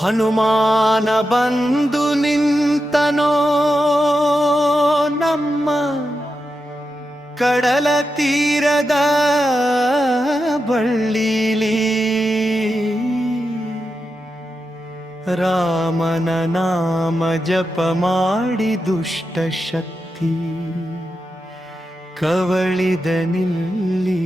ಹನುಮಾನ ಬಂದು ನಿಂತನೋ ನಮ್ಮ ಕಡಲ ತೀರದ ಬಳ್ಳಿಲಿ. ರಾಮನ ನಾಮ ಜಪ ಮಾಡಿ ದುಷ್ಟ ಶಕ್ತಿ ಕವಳಿದ ನಿಲ್ಲಿ.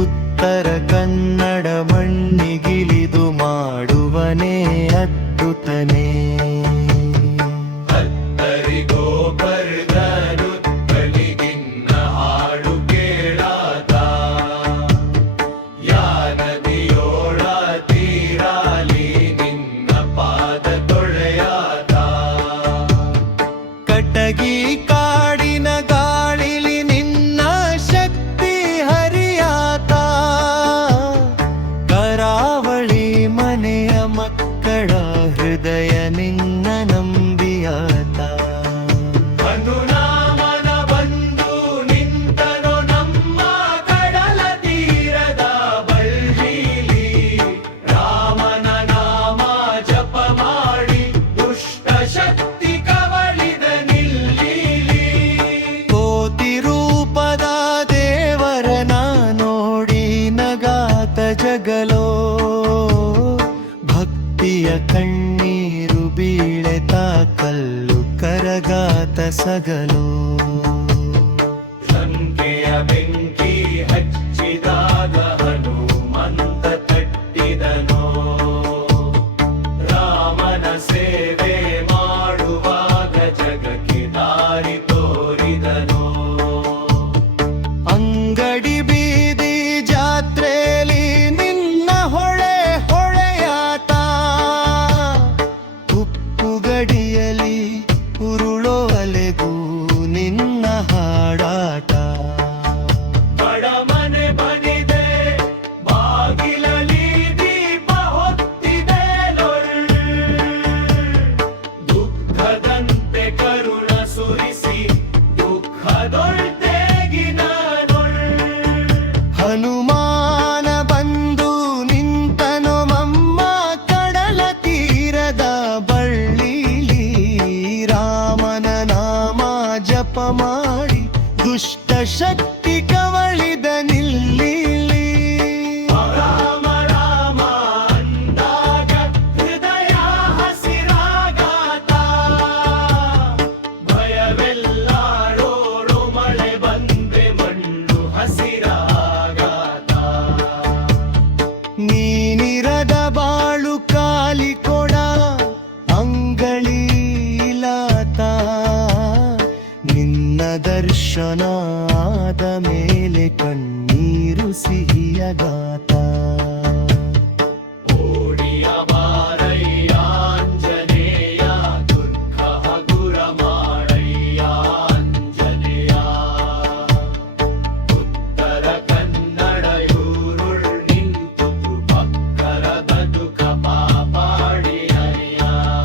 ಉತ್ತರ ಕನ್ನಡ ಮಣ್ಣಿಗಿಳಿದು ಮಾಡುವನೇ ಅದ್ಭುತನೇ. ಹತ್ತರಿಗೋ ಬರೆದರು ಬಲಿಗಿನ್ನ ಹಾಡು ಕೇಳಾತ. ಯಾನದಿಯೋಳ ತೀರಾಲಿ ನಿನ್ನ ಪಾದ ತೊಳೆಯಾತ. ಕಟಗಿ ಕಾಡಿನ ಗಾಳಿಲಿ ನಿನ್ನ ಶಕ್ತಿ ಹರಿಯಾತ. ಕರಾವಳಿ ಮನೆಯ ಮಕ್ಕಳ ಹೃದಯ ನಿನ್ನ ನಂಬಿಯಾತ. ಹನುನಾಮನ ಬಂದು ನಿಂತನೋ ನಮ್ಮ ಕಡಲ ತೀರದ ಬಳ್ಳಿಲಿ. ರಾಮನ ನಾಮ ಜಪ ಮಾಡಿ ದುಷ್ಟ ಶಕ್ತಿ ಕವಳಿದ ನಿಲ್ಲಿ. ಕೋತಿ ರೂಪದ ದೇವರನ ನೋಡಿ ನಗಾತ ಜಗಲೋ. ಭಕ್ತಿಯ ಕಣ್ಣೀರು ಬೀಳೆತ ಕಲ್ಲು ಕರಗಾತ ಸಗಲೋ. ಸಂಖ್ಯೆಯ ಬೆಂಕಿ ಹಚ್ಚಿದಾಗ ಹನುಮಂತ ತಟ್ಟಿದನೋ. ರಾಮನ ಸೇವೆ ಮಾಡುವಾಗ ಜಗಕ್ಕೆ ದಾರಿ ತೋರಿದನೋ. ಅಂಗಡಿ ಬೀದಿ ಜಾತ್ರೆಲಿ ನಿನ್ನ ಹೊಳೆ ಹೊಳೆಯಾತ. ಉಪ್ಪುಗಡಿಯಲಿ ಉರುಳೋ ಅಲೆಗೂ ನಿನ್ನ ಹಾಡಾಟ. ಬಡಮನೆ ಬನಿದೆ ಬಾಗಿಲಲಿ ದೀಪ ಹೊತ್ತಿದೆ ದುಃಖದಂತೆ ಕರುಣ ಸುರಿಸಿ ದುಃಖದೊಳ್ತೆಗಿನ ಹನುಮಾನ ಬಂದು ನಿಂತನೋ ಮಮ್ಮ ಕಡಲ ತೀರದ ಬಳ್ಳಿಲಿ. ರಾಮನ ನಾಮ ಜಪ ಮಾಡಿ ದುಷ್ಟ ಶಕ್ತಿ ಕವಳಿದ ನಿಲ್ಲಿ. ರಾಮ ರಾಮ ಅಂದಾಗ ಹೃದಯ ಹಸಿರಾಗಾತ. ಭಯವೆಲ್ಲಾಡೋಳು ಮಳೆ ಬಂದೆ ಮಣ್ಣು ಹಸಿರಾಗಾತ. ನೀನಿರದ ಬಾಳು ಕಾಲಿ ಕೊಡ ಅಂಗಳೀಲಾತ. ನಿನ್ನ ದರ್ಶನ ಆದ ಮೇಲೆ ಕಣ್ಣೀರು ಸಿಹಿಯಗಾತ. ಓಡಿಯ ಬಾರಯ್ಯ ಆಂಜನೇಯ ದುರ್ಗ ಹಗುರ ಮಾಡಯ್ಯ ಆಂಜನೇಯ. ಉತ್ತರ ಕನ್ನಡ ಯೂರುಳ್ ನಿಂತು ಭಕ್ತರ ಬದುಕ ಪಾಪಾಡಿಯಯ್ಯ.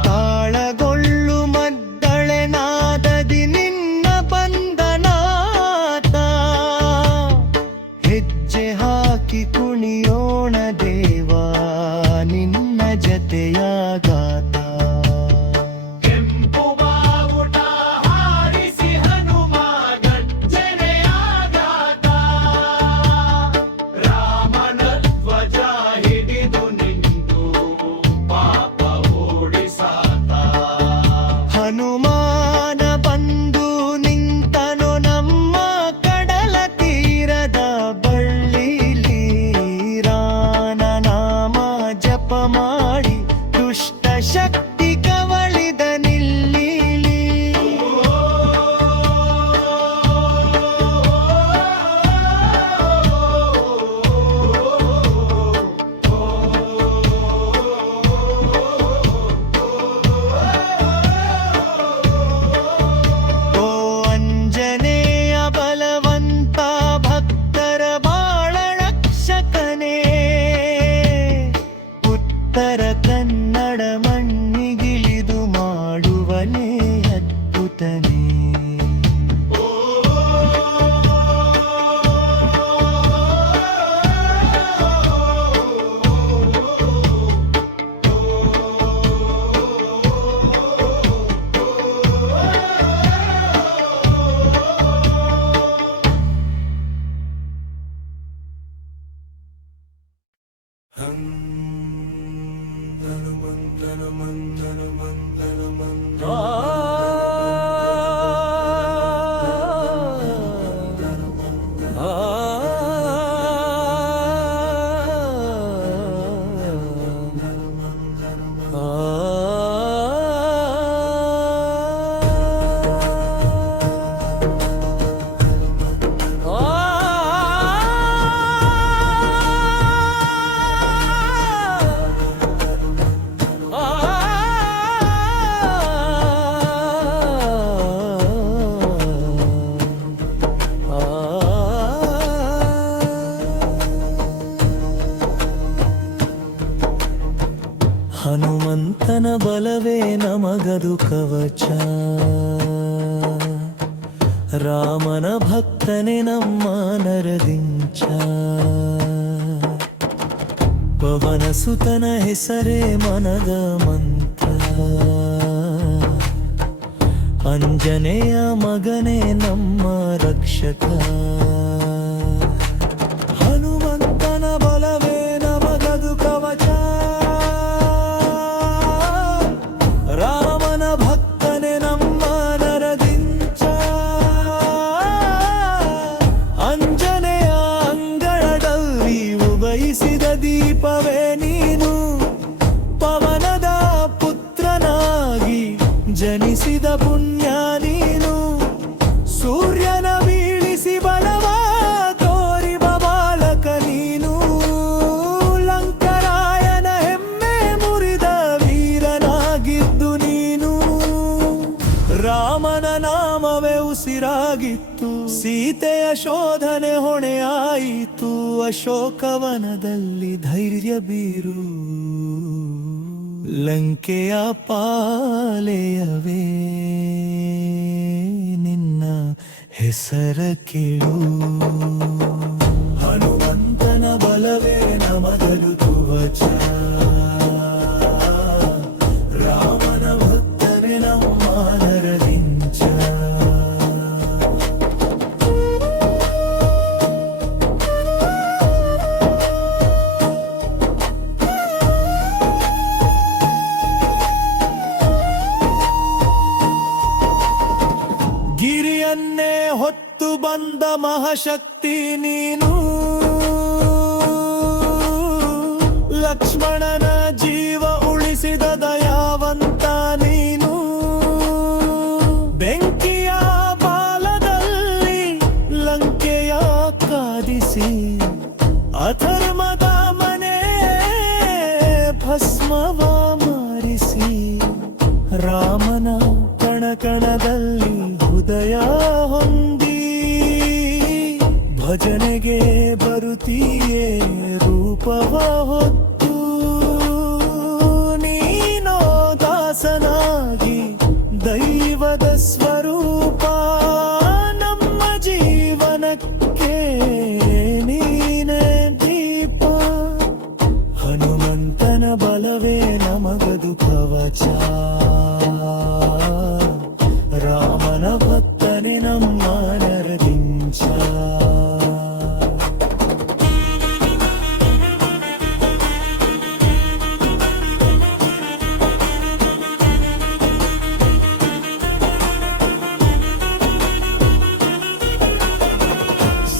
ತಾಳಗೊಳ್ಳು ಮದ್ದಳೆ ನಾದದಿ ನಿನ್ನ ಬಂದನಾತ. ಹೆಜ್ಜೆ ಹಾಕಿ ಕುಣಿಯೋಣ ಬಲವೇ ನಮಗದು ಕವಚ. ರಾಮನ ಭಕ್ತನೇ ನಮ್ಮ ನರದಿಂಚ. ಪವನ ಸುತನ ಹೆಸರೇ ಮನದ ಮಂತ್ರ. ಅಂಜನೆಯ ಮಗನೇ ನಮ್ಮ ರಕ್ಷಕ. ಹನುಮಂತನ ಬಲವೇ ನಮಗದು ಕವಚ. ರಾಮನ ಭಕ್ತನೇ ನಮ್ಮ ನರದಿಂಚ. ಅಂಜನೆಯ ಅಂಗಳದಲ್ಲಿ ಉದಯಿಸಿದ ದೀಪವೇ ನೀನು. ಪವನದ ಪುತ್ರನಾಗಿ ಜನಿಸಿದ ಪುಣ್ಯ ನೀನು. ಸೂರ್ಯನ ಬೀಳಿಸಿ ಬಲವ ತೋರಿಬ ಬಾಲಕ ನೀನು. ಲಂಕರಾಯನ ಹೆಮ್ಮೆ ಮುರಿದ ವೀರನಾಗಿದ್ದು ನೀನು. ರಾಮನ ನಾಮವೇ ಉಸಿರಾಗಿತ್ತು. ಸೀತೆಯ ಶೋಧನೆ ಹೊಣೆಯಾಯಿತು. ಅಶೋಕವನದಲ್ಲಿ ಧೈರ್ಯ ಬೀರು. ಲಂಕೆಯ ಪಾಲೆಯವೇ ನಿನ್ನ ಹೆಸರ ಕೇಳು. ಹನುಮಂತನ ಬಲವೇ ನಮಗದು ಕವಚ. ರಾಮನ ಭಕ್ತನೇ ನಮ್ಮ ನರದಿಂಚ. ಗಿರಿಯನ್ನೇ ಹೊತ್ತು ಬಂದ ಮಹಾಶಕ್ತಿ ನೀನು. ಲಕ್ಷ್ಮಣನ ಜೀವ ಉಳಿಸಿದ ದಯಾವಂತ ನೀನು. ಬೆಂಕಿಯ ಬಾಲದಲ್ಲಿ ಲಂಕೆಯ ಕಾದಿಸಿ ಅಧರ್ಮದ ಮನೆ ಭಸ್ಮವ ಮಾರಿಸಿ. ರಾಮನ ಕಣಕಣದಲ್ಲಿ ಹೃದಯ ಹೊಂದಿ ಭಜನೆಗೆ ಬರುತ್ತೀಯೇ ರೂಪವ ಹೊತ್ತು. ನೀನೋ ದಾಸನಾಗಿ ದೈವದ ಸ್ವರೂಪ. ನಮ್ಮ ಜೀವನಕ್ಕೆ ನೀನೇ ದೀಪ. ಹನುಮಂತನ ಬಲವೇ ನಮಗದು ಕವಚ. ರಾಮನ ಭಕ್ತನೇ ನಮ್ಮ ನರದಿಂಚ.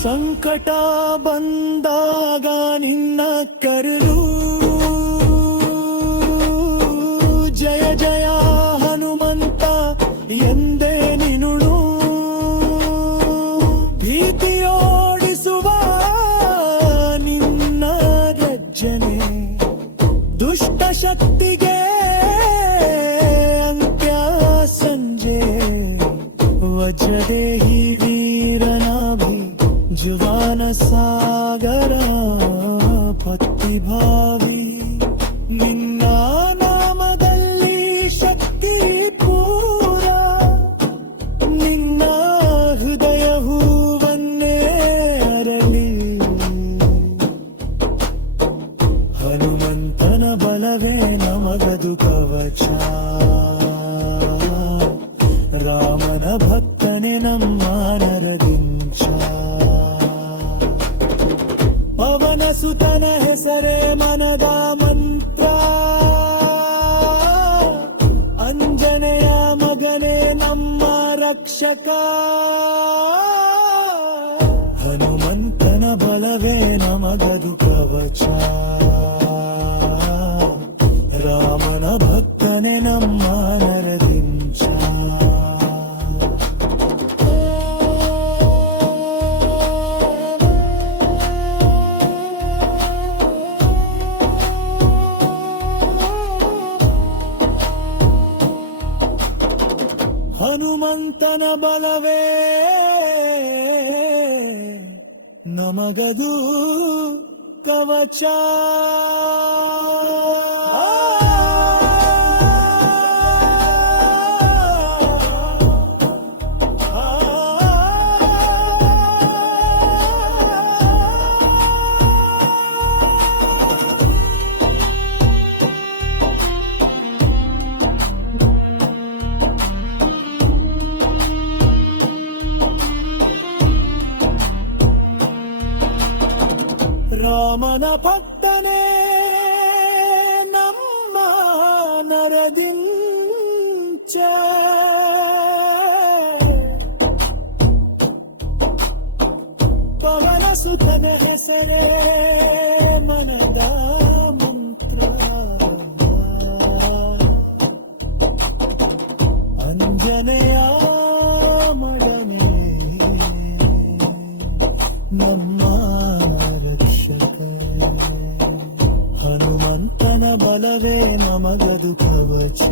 ಸಂಕಟ ಬಂದಾಗ ನಿನ್ನ ಕರೆದು ಜಯ ಜಯ ಹನುಮಂತ ಎಂದೇ ನಿನುಡು. ಭೀತಿಯೋಡಿಸುವ ನಿನ್ನ ಗರ್ಜನೆ ದುಷ್ಟ ಶಕ್ತಿಗೆ ಅಂತ್ಯ ಸಂಜೆ. ವಜ್ರದೇಹಿ ವೀರನಾಭಿ ಜುವಾನ ಸಾಗರ ಭಕ್ತಿಭಾವಿ. ನಿನ್ನ ನಾಮದಲ್ಲಿ ಶಕ್ತಿ ಪೂರ. ನಿನ್ನ ಹೃದಯ ಹೂವನ್ನೇ ಅರಳಿ. ಹನುಮಂತನ ಬಲವೇ ನಮಗದು ಕವಚ. ರಾಮನ ಭಕ್ತನೇ ನಮ್ಮ ನರದಿಂಚ. ಪವನ ಸುತನ ಹೆಸರೇ ಮನದ ಮಂತ್ರ. ಅಂಜನೆಯ ಮಗನೇ ನಮ್ಮ ರಕ್ಷಕ. ಹನುಮಂತನ ಬಲವೇ ನಮಗದು ಕವಚ. ರಾಮನ ಭಕ್ತನೇ ನಮ್ಮ ನರದಿಂಚ. ಹನುಮಂತನ ಬಲವೇ ನಮಗದು ಕವಚ. ರಾಮನ ಭಕ್ತನೇ ನಮ್ಮ ನರದಿಂಚ ಪವನ ಸುತನ ಹೆಸರೇ ಮನದ ಮಂತ್ರ ಅಂಜನೆಯ ಮಡಮೆ ನಮ್ಮ ರಕ್ಷಕ ಹನುಮಂತನ ಬಲವೇ ನಮಗದು ಕವಚ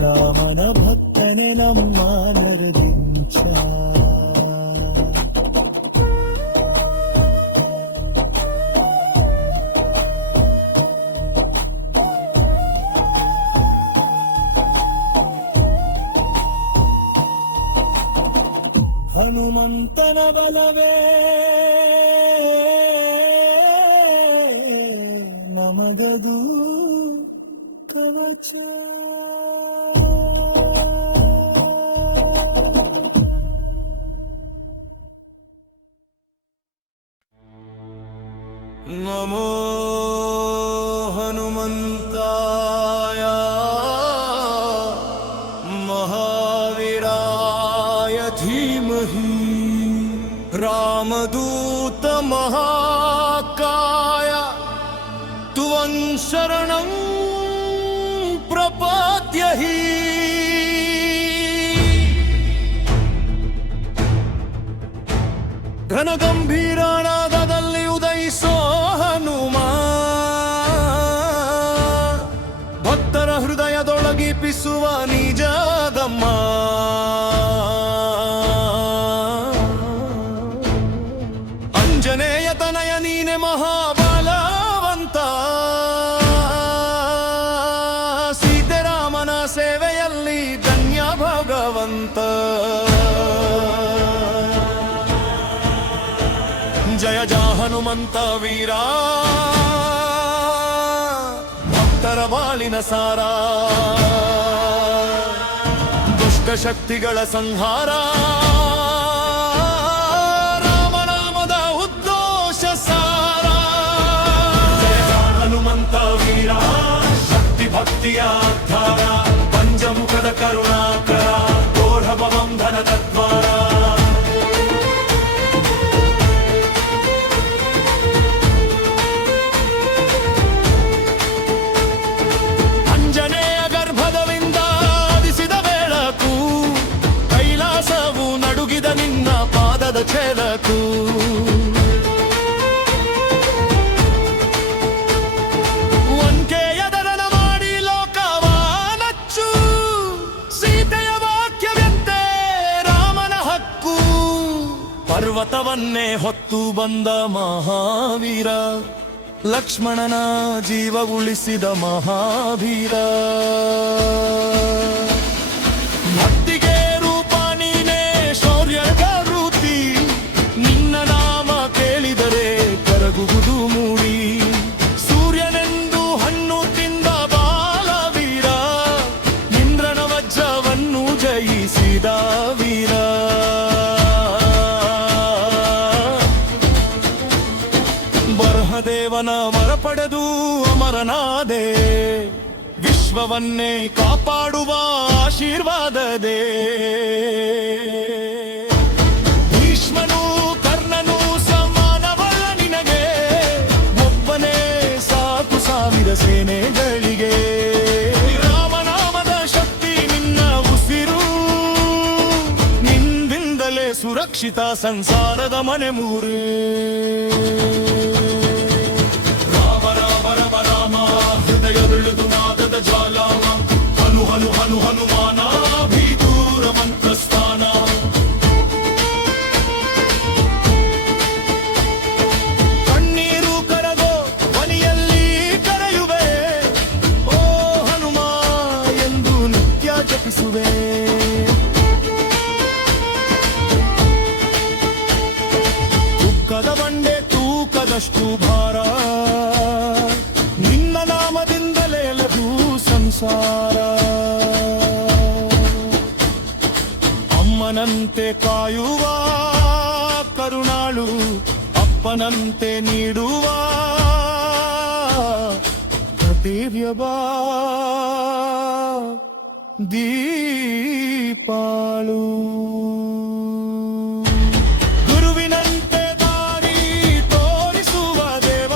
ರಾಮನ ಭಕ್ತನೇ ನಮ್ಮ ನರದಿಂಚ ಹನುಮಂತನ ಬಲವೇ ನಮಗದು ಕವಚ ನಮೋ ಹನುಮಂತಾಯ महावीराय धीमहि रामदूत महाकाय त्वं शरणं प्रपद्यहि ಘನಗಂಭೀರನಾದದಲ್ಲಿ ಉದಯಿಸೋ ಹನುಮ ಭಕ್ತರ ಹೃದಯದೊಳಗಿಪಿಸುವ ನಿಜದಮ್ಮ ಅಂಜನೇಯ ತನಯ ನೀನೆ ಮಹಾಬಲವಂತ ಸೀತಾರಾಮನ ಸೇವೆಯಲ್ಲಿ ಧನ್ಯ ಭಗವಂತ ಜಯ ಜಯ ಹನುಮಂತ ವೀರ ಭಕ್ತರ ಬಾಳಿನ ಸಾರ ದುಷ್ಟ ಶಕ್ತಿಗಳ ಸಂಹಾರ ರಾಮನಾಮದ ಉದ್ದೋಷ ಸಾರ ಜಯ ಜಯ ಹನುಮಂತ ವೀರ ಶಕ್ತಿ ಭಕ್ತಿಯ ಆಧಾರ ಪಂಚಮುಖದ ಕರುಣಾಕರ ಘೋರಭವಂ ಧನತದ್ವಾರ ಛಲಕು ಒಂಕೆಯದರನ ಮಾಡಿ ಲೋಕವಾನಚ್ಚು ಸೀತೆಯ ವಾಕ್ಯವೆಂತೆ ರಾಮನ ಹಕ್ಕು ಪರ್ವತವನ್ನೇ ಹೊತ್ತು ಬಂದ ಮಹಾವೀರ ಲಕ್ಷ್ಮಣನ ಜೀವ ಉಳಿಸಿದ ಮಹಾವೀರ ಭಕ್ತಿಗೆ ರೂಪ ನೀನೇ ಶೌರ್ಯದ ಕರಗುವುದು ಮೂಡಿ ಸೂರ್ಯನೆಂದು ಹಣ್ಣು ತಿಂದ ಬಾಲವೀರ ಇಂದ್ರನ ವಜ್ರವನ್ನು ಜಯಿಸಿದ ವೀರ ಬರಹದೇವನ ವರ ಪಡೆದು ಅಮರನಾದೆ ವಿಶ್ವವನ್ನೇ ಕಾಪಾಡುವ ಆಶೀರ್ವಾದದೇ ಭೀಷ್ಮನು ಕರ್ಣನು ಸೇನೆಗಳಿಗೆ ರಾಮನಾಮದ ಶಕ್ತಿ ನಿನ್ನ ಉಸಿರು ನಿಂದಿಂದಲೇ ಸುರಕ್ಷಿತ ಸಂಸಾರದ ಮನೆ ಮೂರು ರಾಮ ರಾಮ ರಮ ರಾಮ ಹೃದಯದುಳಿದು ನಾದದ ಜ್ವಾಲಾಮ ಹನು ಹನು ಹನು ಹನುಮಾನ ಭೀತೂರ ಮಂತ್ರಸ್ಥಾನ ದುಃಖದ ಬಂಡೆ ತೂಕದಷ್ಟು ಭಾರ ನಿನ್ನ ನಾಮದಿಂದಲೇ ಲಘು ಸಂಸಾರ ಅಮ್ಮನಂತೆ ಕಾಯುವ ಕರುಣಾಳು ಅಪ್ಪನಂತೆ ನೀಡುವ ದಿವ್ಯಬಾ ದೀಪಾಳು. ಗುರುವಿನಂತೆ ದಾರಿ ತೋರಿಸುವ ದೇವ,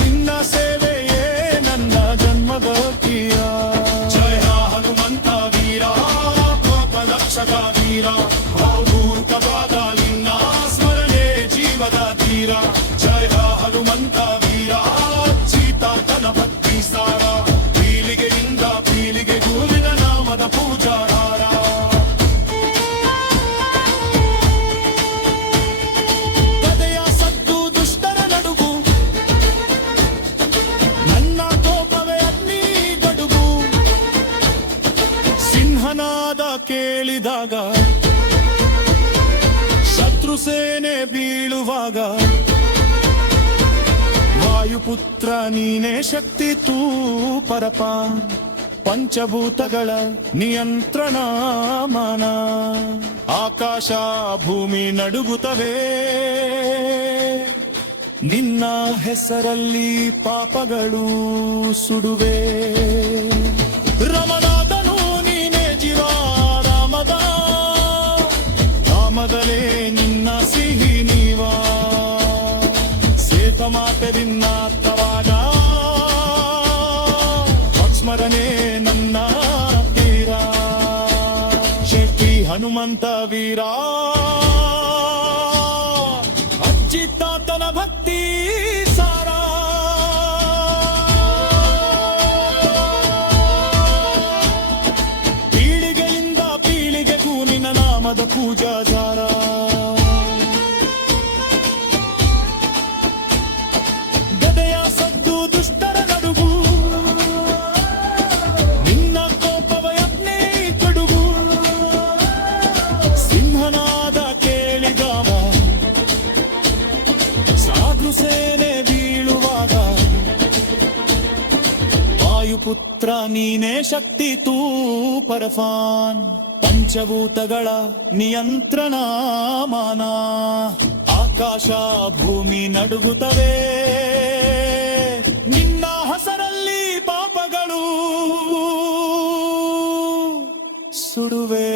ನಿನ್ನ ಸೇವೆಯೇ ನನ್ನ ಜನ್ಮದ ಕಿಯ. ಜಯ ಹನುಮಂತ ವೀರ, ಕೋಪಲಕ್ಷಕ ವೀರ, ಭಾವೂಕವಾದ ನಿನ್ನ ಸ್ಮರಣೆ ಜೀವದ ತೀರ. ಜಯ ಹನುಮಂತ ವೀರ, ಸೀತಾತನ ಭಕ್ತಿ ಸಾರ, ಪೀಳಿಗೆಯಿಂದ ಪೀಳಿಗೆಗೂ ನಿನ್ನ ನಾಮದ ಪೂಜಾರಾರ. ಗದೆಯ ಸದ್ದು ದುಷ್ಟರ ನಡುಗು, ನನ್ನ ಕೋಪವೇ ಅಗ್ನಿ ಗಡುಗು. ಸಿಂಹನಾದ ಕೇಳಿದಾಗ, ಶತ್ರು ಸೇನೆ ಬೀಳುವಾಗ, ವಾಯುಪುತ್ರ ನೀನೇ ಶಕ್ತಿ ತೂ ಪರಪ. ಪಂಚಭೂತಗಳ ನಿಯಂತ್ರಣ ಮಾನ, ಆಕಾಶ ಭೂಮಿ ನಡುಗುತ್ತವೆ ನಿನ್ನ ಹೆಸರಲ್ಲಿ ಪಾಪಗಳು ಸುಡುವೆ. ರಮನಾದನು ನೀನೇ ಜೀವ ರಾಮದ, ರಾಮದಲೇ ನಿನ್ನ ಸಿಹಿ ನೀವ. ಸೇತ ಮಾತೆರಿನ್ನ ತವಾಗ, ಸ್ಮರಣೆ ನನ್ನ ತೀರ. ಶಕ್ತಿ ಹನುಮಂತ ವೀರ, ಅಚ್ಚಿತ್ತಾತನ ಭಕ್ತಿ ಸಾರ. ಪೀಳಿಗೆಯಿಂದ ಪೀಳಿಗೆಗೂ ನಿನ್ನ ನಾಮದ ಪೂಜಾಚಾರ. ಗದೆಯ ಸದ್ದು ದುಷ್ಟರ ನಡುಗು, ನಿನ್ನ ಕೋಪವ ಯಜ್ಞೆ ಕಡುಗು. ಸಿಂಹನಾದ ಕೇಳಿದಾಗ, ಸಾಧು ಸೇನೆ ಬೀಳುವಾಗ, ವಾಯುಪುತ್ರ ನೀನೇ ಶಕ್ತಿ ತೂ ಪರಫಾನ್. ಪಂಚಭೂತಗಳ ನಿಯಂತ್ರಣ ಮಾನ, ಆಕಾಶ ಭೂಮಿ ನಡುಗುತ್ತವೆ ನಿನ್ನ ಹೆಸರಲ್ಲಿ ಪಾಪಗಳು ಸುಡುವೆ.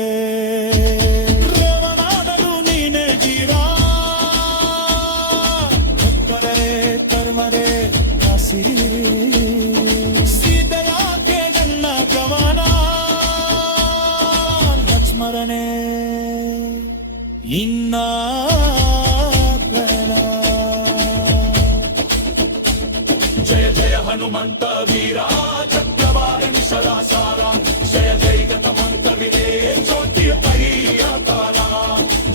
ರೇವಣಾದರೂ ನೀನೇ ಜೀವ, ಭಕ್ತರೇ ಕರ್ಮರೇ ಹಸಿರಿ. ಸೀತೆಯಾಕೆ ನನ್ನ ಗಮನ, ಲಕ್ಷ್ಮಣನೇ ಇನ್ನ ಜಯ ಜಯ ಹನುಮಂತ ವೀರ, ಚಕ್ರವಾರಣಿ ಸದಾಸಾರ. ಜಯ ಜಯ ಗತಮಂತವಿದೆ ಜ್ಯೋತಿಯ ಪರಿಯಾತಾರ.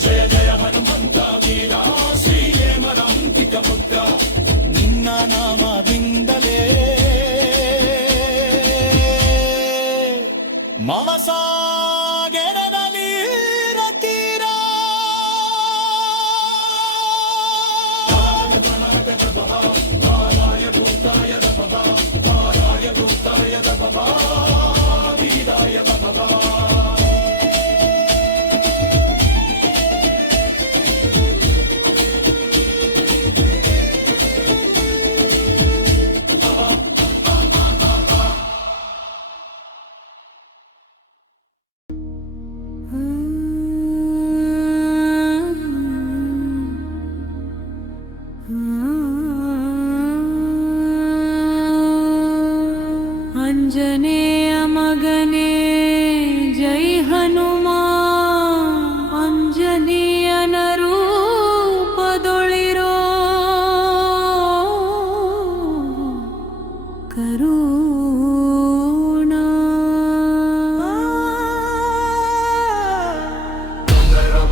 ಜಯ ಜಯ ಹನುಮಂತ ವೀರ, ಶ್ರೀಲೇಮರಂಕಿತ ಪುತ್ರ. ನಿನ್ನ ನಾಮದಿಂದಲೇ ಮಮ ಸಾಗರದಲ್ಲಿ ರತೀರ. अंजनेय मगने जय हनुमान, अंजनीयन रूपदೊಳಿರೋ ಕರುಣಾ.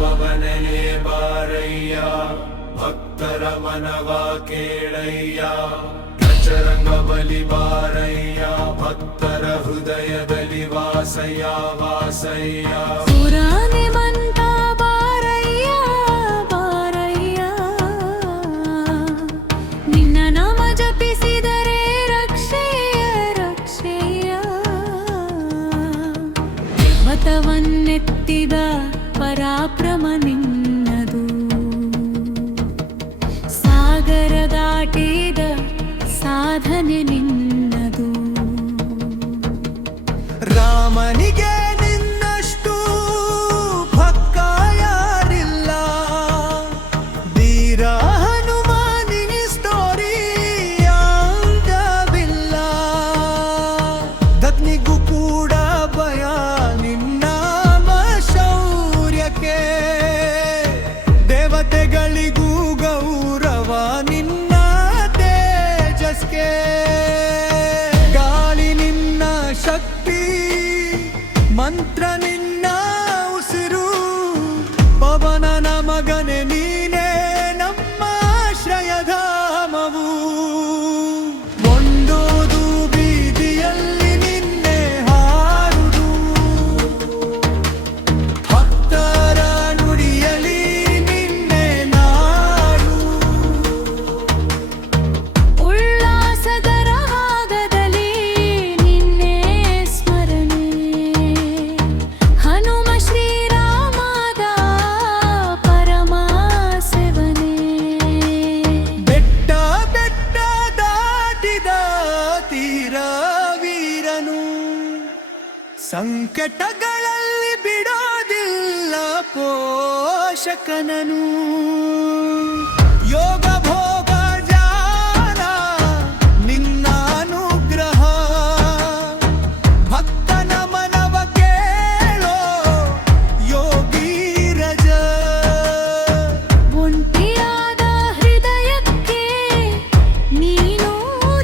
ಭವನನೇ ಬಾರಯ್ಯ, ಭಕ್ತರ ಮನವ ಕೇಳಯ್ಯ. ಚರಂಗ ಬಲಿ ಬಾರಯ್ಯ, ಭಕ್ತರ ಹೃದಯದಲ್ಲಿ ವಾಸಯ್ಯ ವಾಸಯ್ಯ. ಪುರಾಣಿ ಮಂತ ಬಾರಯ್ಯ ಬಾರಯ್ಯ, ನಿನ್ನ ನಾಮ ಜಪಿಸಿದರೆ ರಕ್ಷೆಯ ರಕ್ಷೆಯ. ಪರ್ವತವನ್ನೆತ್ತಿದ ಪರಾಕ್ರಮ ನಿನ್ನದು, ಸಾಧನೆ ನಿನ್ನದು. ರಾಮನಿಗೆ ನಿನ್ನಷ್ಟು ಭಕ್ತ ಯಾರಿಲ್ಲ, ವೀರ ಹನುಮಾನಿನ ಸ್ಟೋರಿ ಅಂದವಿಲ್ಲ. ದತ್ನಿಗೂ ಕೂಡ ಭಯ ನಿನ್ನ ಶೌರ್ಯಕ್ಕೆ, ದೇವತೆಗಳಿಗೂ ಗೌರವ ನಿನ್ನ ತೇಜಸ್ಗೆ. ಗಾಳಿ ನಿನ್ನ ಶಕ್ತಿ, ಮಂತ್ರ ನಿನ್ನ ಉಸಿರು, ಪವನನ ಮಗನೆ ನೀನೇ ನಮ್ಮ ಆಶ್ರಯಧಾಮವು. ಒಂದೋದು ಬೀದಿಯಲ್ಲಿ ನಿನ್ನೆ ಹಾರುದು, ಭಕ್ತರ ನುಡಿಯಲಿ ನಿನ್ನೆ ನಾಡು. ಉಲ್ಲಾಸದ ರಾಗದಲ್ಲಿ ನಿನ್ನೆ ಸ್ಮರಣೆ, ಹನುಮ ಶ್ರೀರಾಮದ ಪರಮ ಸೇವನೆ. ಬೆಟ್ಟ ಬೆಟ್ಟ ದಾಟಿದ ತೀರ ವೀರನು, ಸಂಕಟಗಳಲ್ಲಿ ಬಿಡೋದಿಲ್ಲ ಪೋಷಕನನು. ಯೋಗ ಭೋಗ ಜಾಲ ನಿನ್ನ ಅನುಗ್ರಹ, ಭಕ್ತನ ಮನವ ಕೇಳೋ ಯೋಗಿ ರಜ. ಒಂಟಿಯಾದ ಹೃದಯಕ್ಕೆ ನೀನು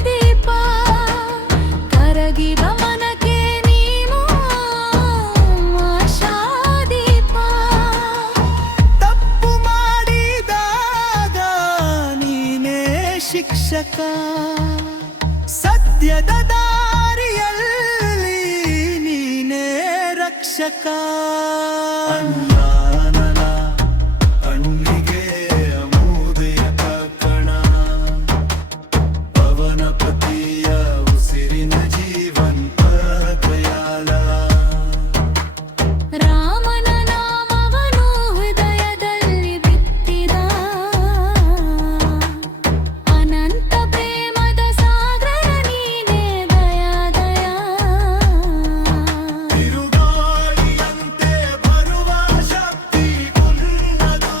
ದೀಪ, ಕರಗಿದ ಮನಕ್ಕೆ ನೀನು ಆಶಾದೀಪ. ತಪ್ಪು ಮಾಡಿದಾಗ ನೀನೇ ಶಿಕ್ಷಕ, ಸತ್ಯದ ದಾರಿಯಲ್ಲಿ ನೀನೇ ರಕ್ಷಕ. ಅಣ್ಣನ ಕಣ್ಣಿಗೆ ಅಮೂದೆಯ ಕಣ, ಪವನಪತಿಯ ಉಸಿರಿನ ಜೀವಂತ ದಯಾಳ. ರಾಮನ ನಾಮವನು ಹೃದಯದಲ್ಲಿ ಬಿತ್ತಿದ, ಅನಂತ ಪ್ರೇಮದ ಸಾಗರ ನೀನೇ ದಯಾ ದಯಾ. ತಿರುಗಾಳಿಯಂತೆ ಬರುವ ಶಕ್ತಿ ಉನ್ನದು,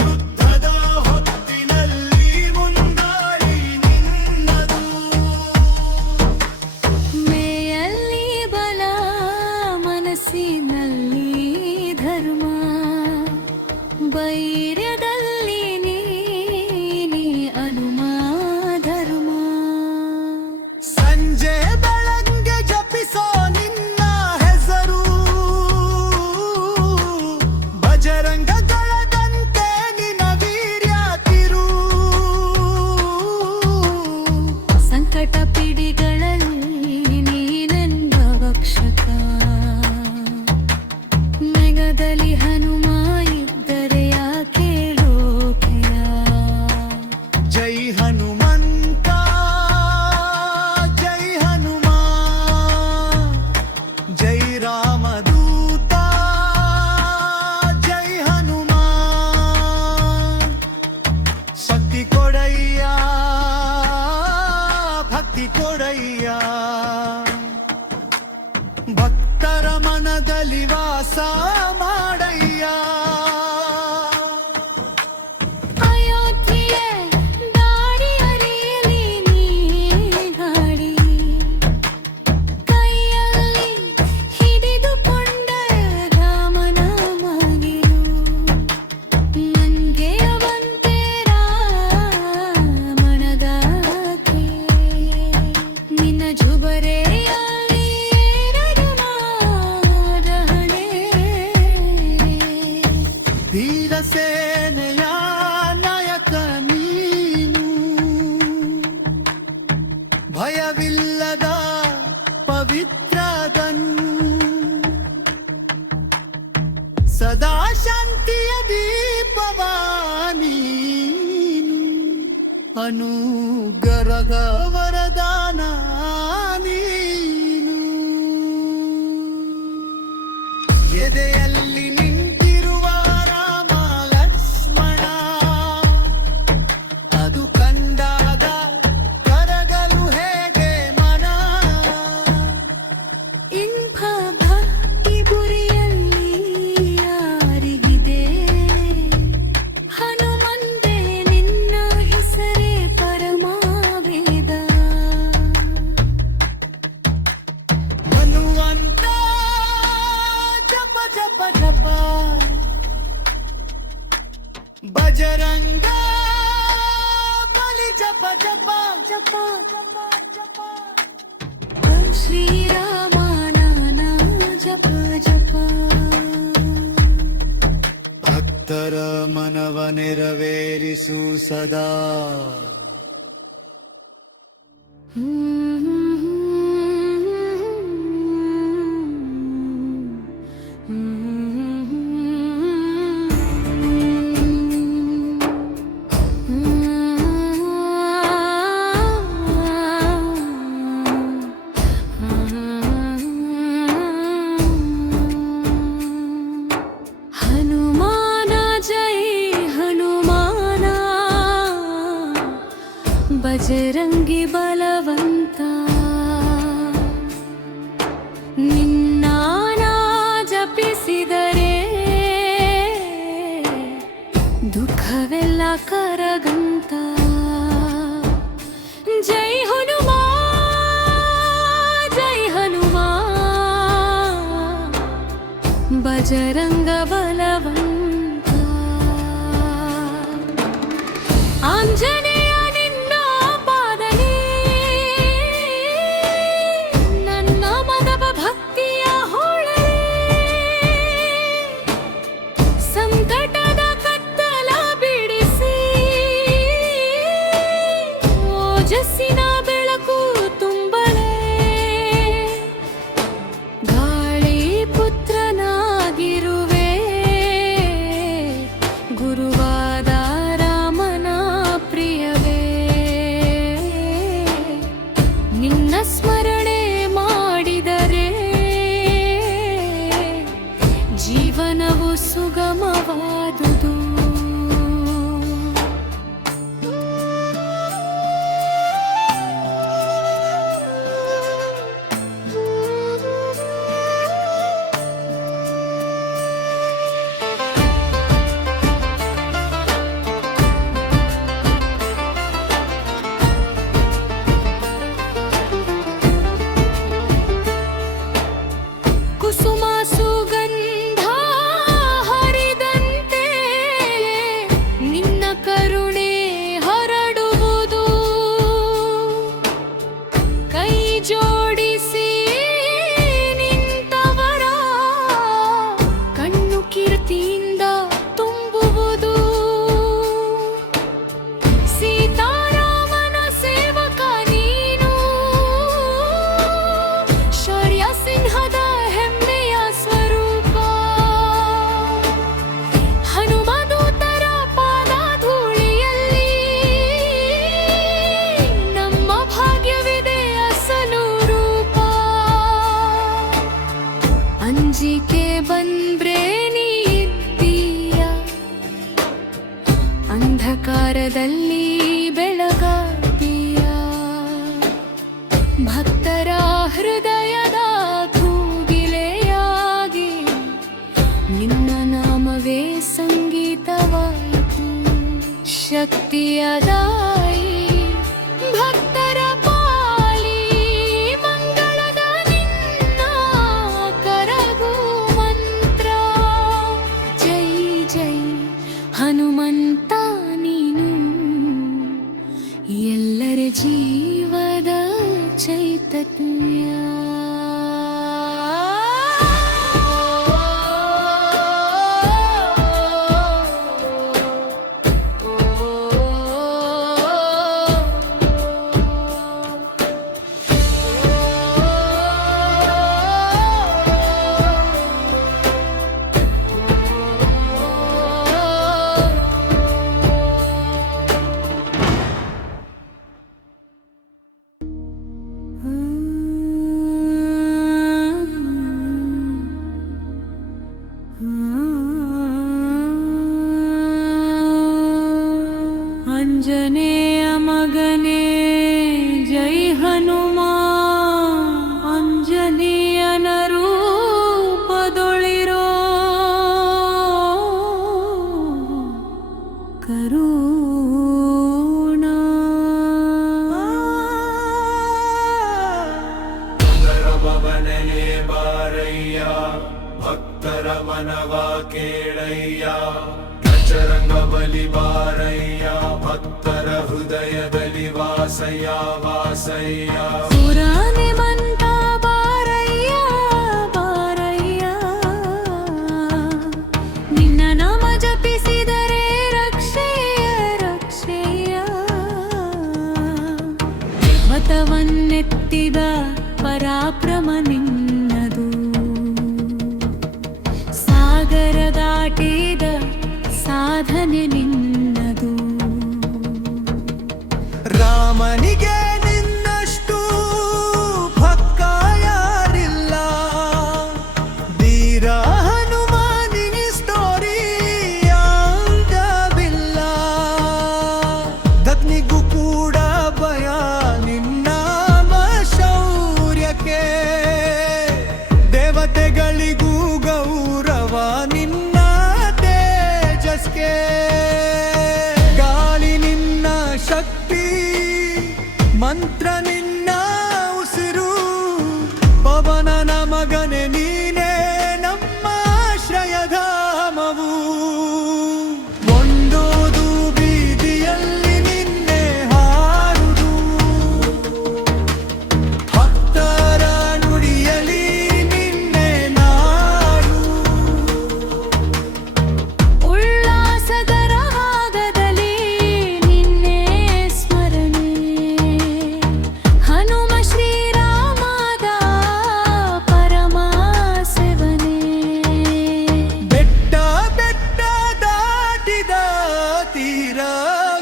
ಯುದ್ಧದ ಹೊತ್ತಿನಲ್ಲಿ ಮುಂದಾಳಿ ನಿನ್ನದು. ಮೇಯಲ್ಲಿ ಬಲ, ಮನಸ್ಸಿನಲ್ಲಿ ಧರ್ಮ, ವೈರ್ಯದಲ್ಲಿ ನೀನೇ ಹನುಮ ಧರ್ಮ. ಸಂಜೆ ಬೆಳಗ್ಗೆ ಜಪಿಸೋ ನಿನ್ನ ಹೆಸರು, ಬಜರಂಗಗಳದಂತೆ ನಿನ್ನ ವೀರ್ಯ ತಿರು. ಸಂಕಟ ಪಿಡಿಗಳಲ್ಲಿ ನೀನೆಂದ ವಕ್ಷಕ, ಮೆಗದಲ್ಲಿ ಹನುಮ ಇದ್ದರೆ ಯಾಕೆ ಲೋಕೆಯ. ಜೈ ಹನುಮಂತ, ಜೈ ಹನುಮ, ಜೈ ರಾಮದೂತ, ಜೈ ಹನುಮ. ಶಕ್ತಿ ಕೊಡಯ್ಯ, ಭಕ್ತಿ ಕೊಡಯ್ಯ, ಭಕ್ತರ ಮನದಲ್ಲಿ ವಾಸ ಮಾಡಯ್ಯ. ಅಯೋಧ್ಯೆಯ ದಾರಿ ಅರಿಯಲಿ ನೀ ಹಾಡಿ, ಕೈಯಲ್ಲಿ ಹಿಡಿದುಕೊಂಡ ರಾಮನ ಮಗಿಲು. ಮಂಗೆಯವಂತೆ ರಾಮನಗಾಕೆ, ನಿನ್ನ ಜುಬರೆಯಲ್ಲಿ ಎರಡು ನಾಡಹಣೆ. ಧೀರ ಸೇನೆಯ ನಾಯಕ ನೀನು, ಭಯವಿಲ್ಲದ ಪವಿತ್ರದನ್ನು, ಸದಾ ಶಾಂತಿಯ ದೀಪವ ನೀನು, ಅನುಗ್ರಹ ವರದಾನ ನೀನು. ಎದೆಯಲ್ಲಿ ನಿಂತಿರುವ ರಾಮ ಲಕ್ಷ್ಮಣ, ಅದು ಕಂಡಾಗ ಜಪ ಶ್ರೀರಾಮ ನಾಮ ಜಪ ಜಪ ಭಕ್ತರ ಮನವ ನೆರವೇರಿಸು ಸದಾ ಹನುಮಾನ ಜೈ ಹನುಮಾನ ಬಜರಂಗಿ ಬಲವಂತ ನಿನ್ನ ಜಪಿಸಿದರೆ ದುಃಖವೆಲ್ಲ ಕರಗಂತ ಜೈ ಹನುಮಾ ಜೈ ಹನುಮಾ ಬಜರಂಗ ಬಲವಂತ ಆಂಜನೇಯ ನಿನ್ನ ಪಾದನೆ ನನ್ನ ಮನವ ಭಕ್ತಿಯ ಹೊಳೆ ಸಂಕಟದ ಕತ್ತಲ ಬಿಡಿಸಿ ಓಜಸ್ಸಿನ ಬೆಳಕು ತುಂಬಲೇ ಗಾಳಿ ಪುತ್ರನಾಗಿರುವೆ ಗುರುವಾದ ರಾಮನ ಪ್ರಿಯವೇ ನಿನ್ನ ಸ್ಮರಣೆ ಮಾಡಿದರೆ ಜೀವನವು ಸುಗಮವಾದುದು ಕುಸುಮ ಸುಗಂಧ ಹರಿದಂತೆ ನಿನ್ನ ಕರುಣೆ ಹರಡುವುದು ಕೈ ಜೋಡಿಸಿ ನಿಂತವರ ಕಣ್ಣು ಕೀರ್ತಿಯಿಂದ ತುಂಬುವುದು ಸೀತಾರಾಮನ ಸೇವಕ ನೀನು ಶೌರ್ಯ ಸಿಂಹದ ಹೆಮ್ಮೆಯ ಸ್ವರೂಪ ಹನುಮದೂತರ ಪಾದ ಧೂಳಿಯಲ್ಲಿ ನಮ್ಮ ಭಾಗ್ಯವಿದೆ ಅಸಲು ರೂಪ ಅಂಜಿಕೆ ಬಂದ್ರೆ ನೀ ಇದ್ದೀಯ ಅಂಧಕಾರದಲ್ಲಿ ಬೆಳಗಾತೀಯ ಭಕ್ತರ ಹೃದಯದ ಕೂಗಿಲೆಯಾಗಿ ನಿನ್ನ ನಾಮವೇ ಸಂಗೀತವಾಯಿತು ಶಕ್ತಿಯ ದಾಯಿ ಭಕ್ತರ ಪಾಲಿ ಮಂಗಳದ ನಿನ್ನ ಕರಗು ಮಂತ್ರ ಜೈ ಜೈ ಹನುಮಂತ ನೀನು ಎಲ್ಲರ ಜೀವದ ಚೈತನ್ಯ ಅಂಜನೇಯ ಮಗನೇ ಜೈ ಹನುಮಾ ಅಂಜನೇಯನ ರೂಪದೊಳಿರೋ ಕರುಣ ಭವನನೇ ಬಾರಯ್ಯ ಭಕ್ತರ ಮನವ ಕೇಳಯ್ಯ ಗಜರಂಗ ಬಲಿ ಬಾರಯ್ಯ ಭಕ್ತರ ಹೃದಯದಲ್ಲಿ ವಾಸಯ್ಯ ವಾಸಯ್ಯ ಪುರಾಣೆ ಮಂತ ಬಾರಯ್ಯ ಬಾರಯ್ಯ ನಿನ್ನ ನಾಮ ಜಪಿಸಿದರೆ ರಕ್ಷೆಯ ರಕ್ಷೆಯ ಪರ್ವತವನ್ನೆತ್ತಿದ ಪರಾಕ್ರಮ ನಿನ್ನದು ಸಾಗರ ದಾಟಿದ ಸಾಧನೆ ನಿನ್ನದು ರಾಮನಿಗೆ ನಿನ್ನಷ್ಟು ಭಕ್ತ ಯಾರಿಲ್ಲ ಧೀರ ಹನುಮಾನಿನ ಸ್ಟೋರಿ ಅಂಗವಿಲ್ಲ ದತ್ನಿಗೂ ಕೂಡ ಭಯ ನಿನ್ನ ಶೌರ್ಯಕ್ಕೆ ದೇವತೆಗಳಿಗೂ ಗೌರವ ನಿನ್ನ ತೇಜಸ್ಗೆ ಗಾಳಿ ನಿನ್ನ ಶಕ್ತಿ ಮಂತ್ರ ನಿನ್ನ ಉಸಿರು ಪವನನ ಮಗನೆ ನೀನೇ ನಮ್ಮ ಆಶ್ರಯಧಾಮವು ಒಂದೋದು ಬೀದಿಯಲ್ಲಿ ನಿನ್ನೆ ಹಾರುದು ಭಕ್ತರ ನುಡಿಯಲಿ ನಿನ್ನೆ ನಾಡು ಉಲ್ಲಾಸದ ರಾಗದಲ್ಲಿ ನಿನ್ನೆ ಸ್ಮರಣೆ ಹನುಮ ಶ್ರೀರಾಮದ ಪರಮ ಸೇವನೆ ಬೆಟ್ಟ ಬೆಟ್ಟ ದಾಟಿದ ತೀರ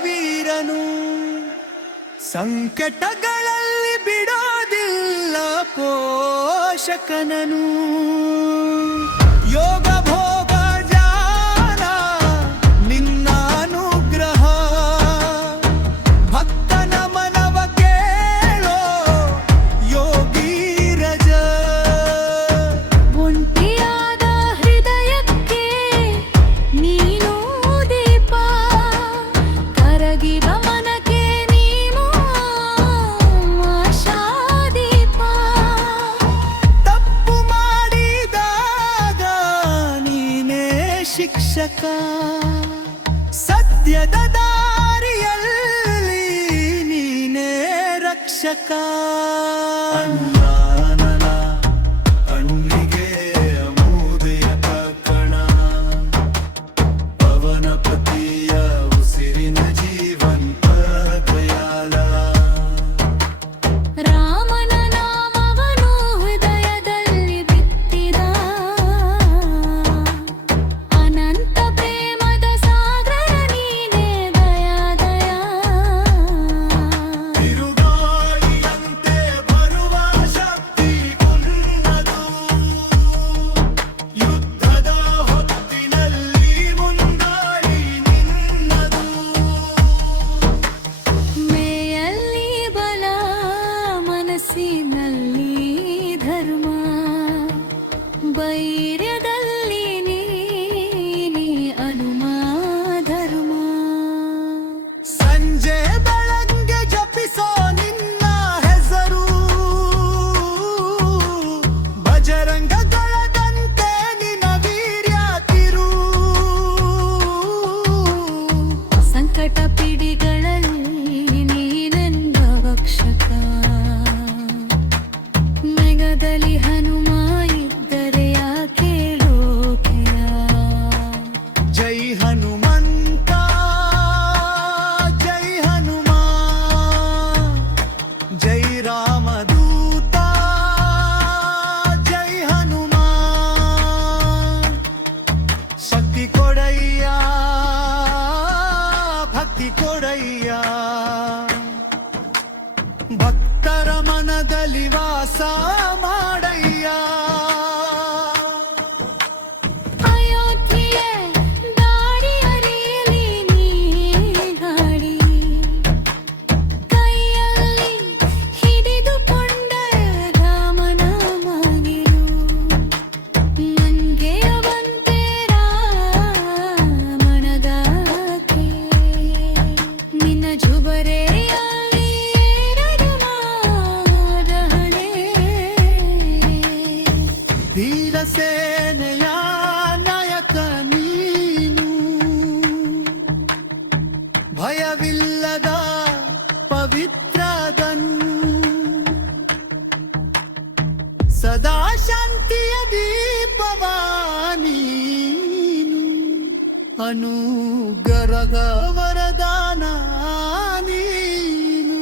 ವೀರನು ಸಂಕಟಗಳಲ್ಲಿ ಬಿಡೋದಿಲ್ಲ ಪೋಷಕನನು ಯೋಗ ಭೋಗ ಜಾನ ನಿನ್ನ ಅನುಗ್ರಹ ಭಕ್ತನ ಮನವ ಕೇಳೋ ಯೋಗಿ ರಜ ಒಂಟಿಯಾದ ಹೃದಯಕ್ಕೆ ನೀನು ದೀಪ ಕರಗಿದ ಮನಕ್ಕೆ ನೀನು ಆಶಾದೀಪ ತಪ್ಪು ಮಾಡಿದಾಗ ನೀನೇ ಶಿಕ್ಷಕ ಸತ್ಯದ ದಾರಿಯಲ್ಲಿ ನೀನೇ ರಕ್ಷಕ ಅಣ್ಣನ ಕಣ್ಣಿಗೆ ಅಮೂದೆಯ ಕಣ ಪವನ ಪತಿಯ ಉಸಿರಿನ ಜೀವಂತ ದಯಾಲ ರಾಮನ ನಾಮವನು ಹೃದಯದಲ್ಲಿ ಬಿತ್ತಿದ ಅನಂತ ಪ್ರೇಮದ ಸಾಗರ ನೀನೇ ದಯಾ ದಯಾ ತಿರುಗಾಳಿಯಂತೆ ಬರುವ ಶಕ್ತಿ ಕುನ್ನದು ಯುದ್ಧದ ಹೊತ್ತಿನಲ್ಲಿ ಮುಂದಾಳಿ ನಿನ್ನದು ಮೇಯಲ್ಲಿ ಬಲ ಮನಸ್ಸಿನಲ್ಲಿ ಧರ್ಮ ವೈರ್ಯದಲ್ಲಿ ನೀ ಅನುಮ ಧರ್ಮ ಸಂಜೆ ಬೆಳಗ್ಗೆ ಜಪಿಸೋ ನಿನ್ನ ಹೆಸರು ಬಜರಂಗಗಳದಂತೆ ನಿನ್ನ ವೀರ್ಯ ತಿರು ಸಂಕಟ ಪಿಡಿಗಳಲ್ಲಿ ನೀನೆಂದ ವಕ್ಷಕ ಮೆಗದಲ್ಲಿ ಹನುಮ ಇದ್ದರೆ ಯಾಕೆ ಲೋಕೆಯ ಜೈ ಹನುಮಂತ ಜೈ ಹನುಮ ಜೈ ರಾಮದೂತ ಜೈ ಹನುಮ ಶಕ್ತಿ ಕೊಡಯ್ಯ ಭಕ್ತಿ ಕೊಡಯ್ಯ ಭಕ್ತರ ಮನದಲ್ಲಿ ವಾಸ ಮಾಡಯ್ಯ ಅಯೋಧ್ಯೆಯ ದಾರಿ ಹರಿಯಲಿ ನೀ ಹಾಡಿ ಕೈಯಲ್ಲಿ ಹಿಡಿದುಕೊಂಡ ರಾಮನ ಮಗಿಲು ನಂಗೆ ಅವಂತೆ ರಾಮನಗಾಕೆ ನಿನ್ನ ಜುಬರೆಯಲ್ಲಿ ಎರಡು ಮಾದಹಣೆ ಅನುಗ್ರಹ ವರದಾನ ನೀನು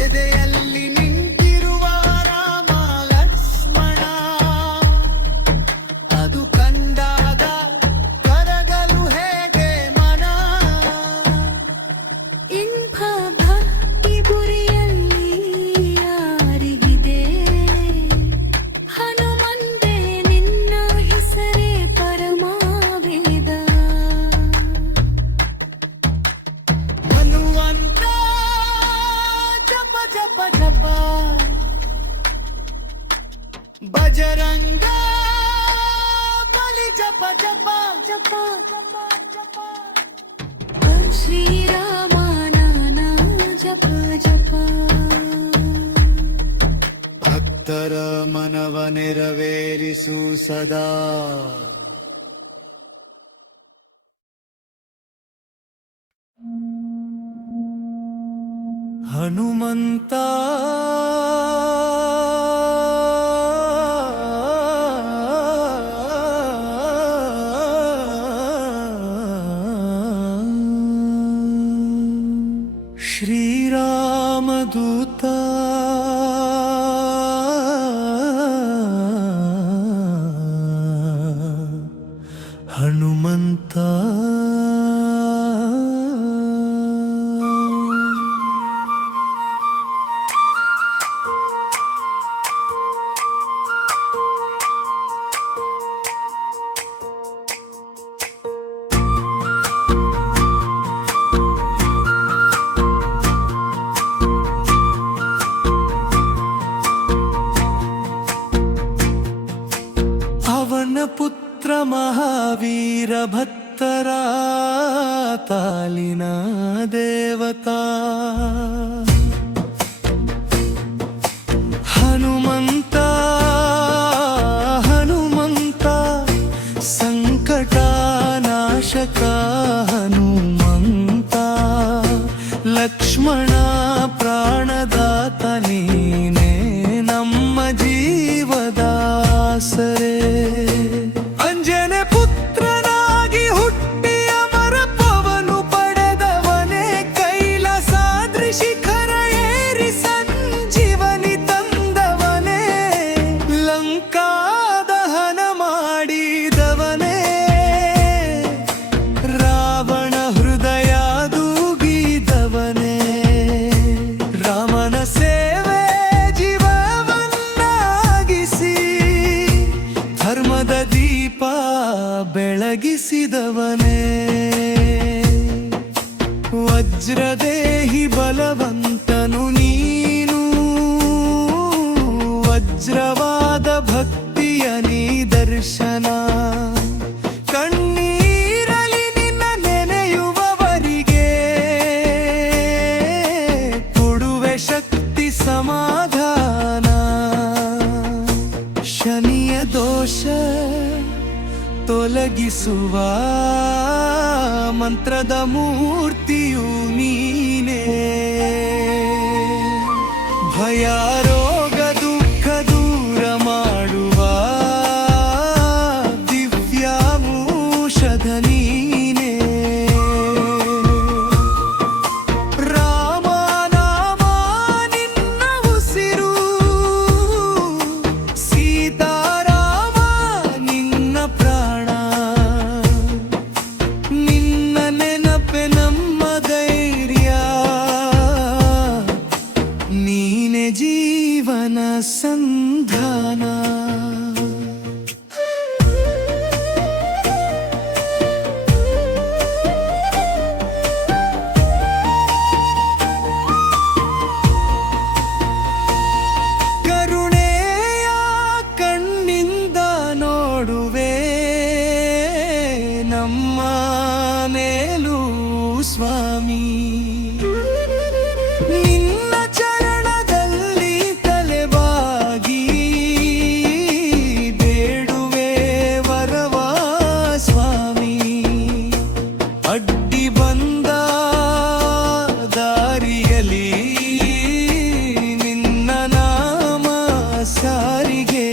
ಎದೆಯಲ್ಲಿ ನಿಂತಿರುವ ರಾಮ ಲಕ್ಷ್ಮಣ ಅದು ಕಂಡಾಗ ಕರಗಲು ಹೇಗೆ ಮನ ಇಂಥ ಭಕ್ತಿ ಗುರಿಯಲ್ಲಿ ಯಾರಿಗಿದೆ ಹನುಮಂತೆ ನಿನ್ನ ಹೆಸರೇ ಪರಮಾವೇದ ಹನುಮಂತ ಜಪ ಜಪ ಜಪ ಬಜರಂಗ ಬಲಿ ಜಪ ಜಪ ಜಪ ಜಪ ಜಪ ಶ್ರೀರಾಮ ನಾಮ ಜಪ ಜಪ ಭಕ್ತರ ಮನವ ನೆರವೇರಿಸು ಸದಾ ಹನುಮಂತ ಶ್ರೀರಾಮದೂತ ಹನುಮಂತ ಅವನ ಪುತ್ರ ಮಹಾವೀರ ಭಕ್ತರ ತಾಲಿನ ದೇವತಾ ಹನುಮಂತ ಹನುಮಂತ ಸಂಕಟ ನಾಶಕ ಹನುಮಂತ ಲಕ್ಷ್ಮಣ ಪ್ರಾಣದಾತ ನೀನೇ ನಮ್ಮ ಜೀವದಾಸರೇ ಅಂಜನೆ ಪುತ್ರನಾಗಿ ಹುಟ್ಟಿ ಅಮರ ಪವನು ಪಡೆದವನೇ ಕೈಲಾಸಾದ್ರಿ ಶಿಖರ ಏರಿ ಸಂಜೀವನಿ ತಂದವನೇ ಲಂಕಾದಹನ ಮಾಡಿದವನೇ ರಾವಣ ಹೃದಯ ದೂಗಿದವನೇ ರಾಮನ ಸೇವೆ ಜೀವವನ್ನಾಗಿಸಿ ಧರ್ಮದ ದೀಪ ಬೆಳಗಿಸಿದವನೇ ವಜ್ರದೇಹಿ ಬಲವಂತನು ನೀನು ವಜ್ರವಾದ ಭಕ್ತಿಯ ನಿದರ್ಶನ ಕಣ್ಣೀರಲಿ ನಿನ್ನ ನೆನೆಯುವವರಿಗೆ ಕೊಡುವೆ ಶಕ್ತಿ ಸಮಾಧಾನ ಶನಿಯ ದೋಷ ತೊಲಗಿಸುವ ಮಂತ್ರದ ಮೂರ್ತಿಯು ನೀನೇ ಭಯ ರೋಗ ದುಃಖ ದೂರ ಮಾಡುವ ದಿವ್ಯಾಮೂಷಧ ನೀನೇ ರಾಮ ನಾಮ ನಿನ್ನ ಉಸಿರು ಸೀತಾರಾಮ ನಿನ್ನ ಪ್ರಾಣ ನಿನ್ನ ನೆನಪೆ ನಮ್ಮ ಧೈರ್ಯ ನೀನೆ ಜೀವನ ಸಂಧಾನ ಕರುಣೆಯ ಕಣ್ಣಿಂದ ನೋಡುವೆ ನಮ್ಮ ಮೇಲೂ ಸ್ವಾಮಿ ನಿನ್ನ ಚರಣದಲ್ಲಿ ತಲೆಬಾಗಿ ಬೇಡುವೆ ವರವಾ ಸ್ವಾಮಿ ಅಡ್ಡಿ ಬಂದ ದಾರಿಯಲ್ಲಿ ನಿನ್ನ ನಾಮ ಸಾರಿಗೆ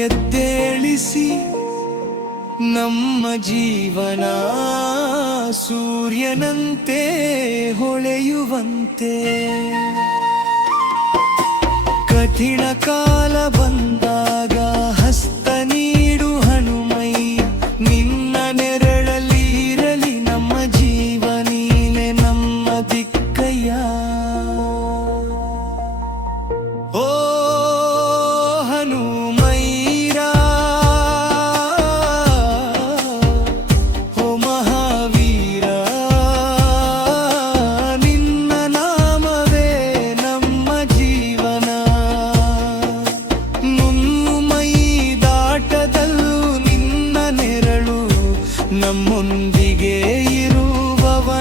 ಎದ್ದೆ ನಮ್ಮ ಜೀವನ ಸೂರ್ಯನಂತೆ ಹೊಳೆಯುವಂತೆ ಕಠಿಣ ಕಾಲ ಬಂದಾಗ ಹಸ್ತ ನೀಡು ಹನುಮಯ್ಯ ನಿನ್ನ ನೆರಳಲ್ಲಿ ಇರಲಿ ನಮ್ಮ ಜೀವ ನೀನೆ ನಮ್ಮ ದಿಕ್ಕಯ್ಯ ಓ ಹನುಮೈರ ಓ ಮಹಾವೀರ ನಿನ್ನ ನಾಮವೇ ನಮ್ಮ ಜೀವನ ನುಮ್ಮೈ ದಾಟದಲ್ಲೂ ನಿನ್ನ ನೆರಳು ನಮ್ಮೊಂದಿಗೆ ಇರುವವನಾಗಿರು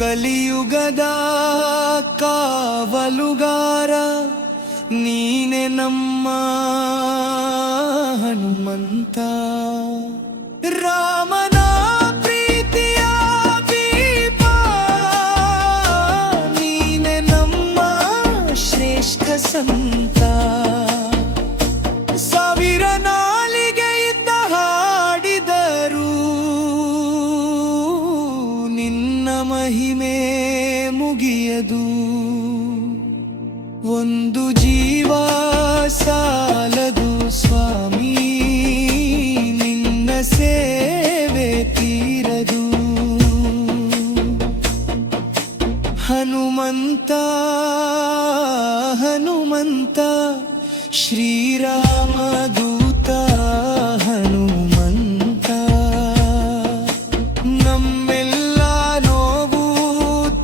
ಕಲಿಯುಗದ ಕಾವಲುಗಾರ ನೀನೆ ನಮ್ಮ ಹನುಮಂತ ರಾಮನ ಪ್ರೀತಿಯ ದೀಪ ನೀನೆ ನಮ್ಮ ಶ್ರೇಷ್ಠ ಸಂತ ಸಾವಿರ ನಾಲಿಗೆಯಿಂದ ಹಾಡಿದರು ನಿನ್ನ ಮಹಿಮೆ ಮುಗಿಯದು ಒಂದು ಜೀವ ಸಾಲದು ಸ್ವಾಮಿ ನಿನ್ನ ಸೇವೆ ತೀರದು ಹನುಮಂತ ಹನುಮಂತ ಶ್ರೀರಾಮ ದೂತ ಹನುಮಂತ ನಮ್ಮೆಲ್ಲ ನೋವು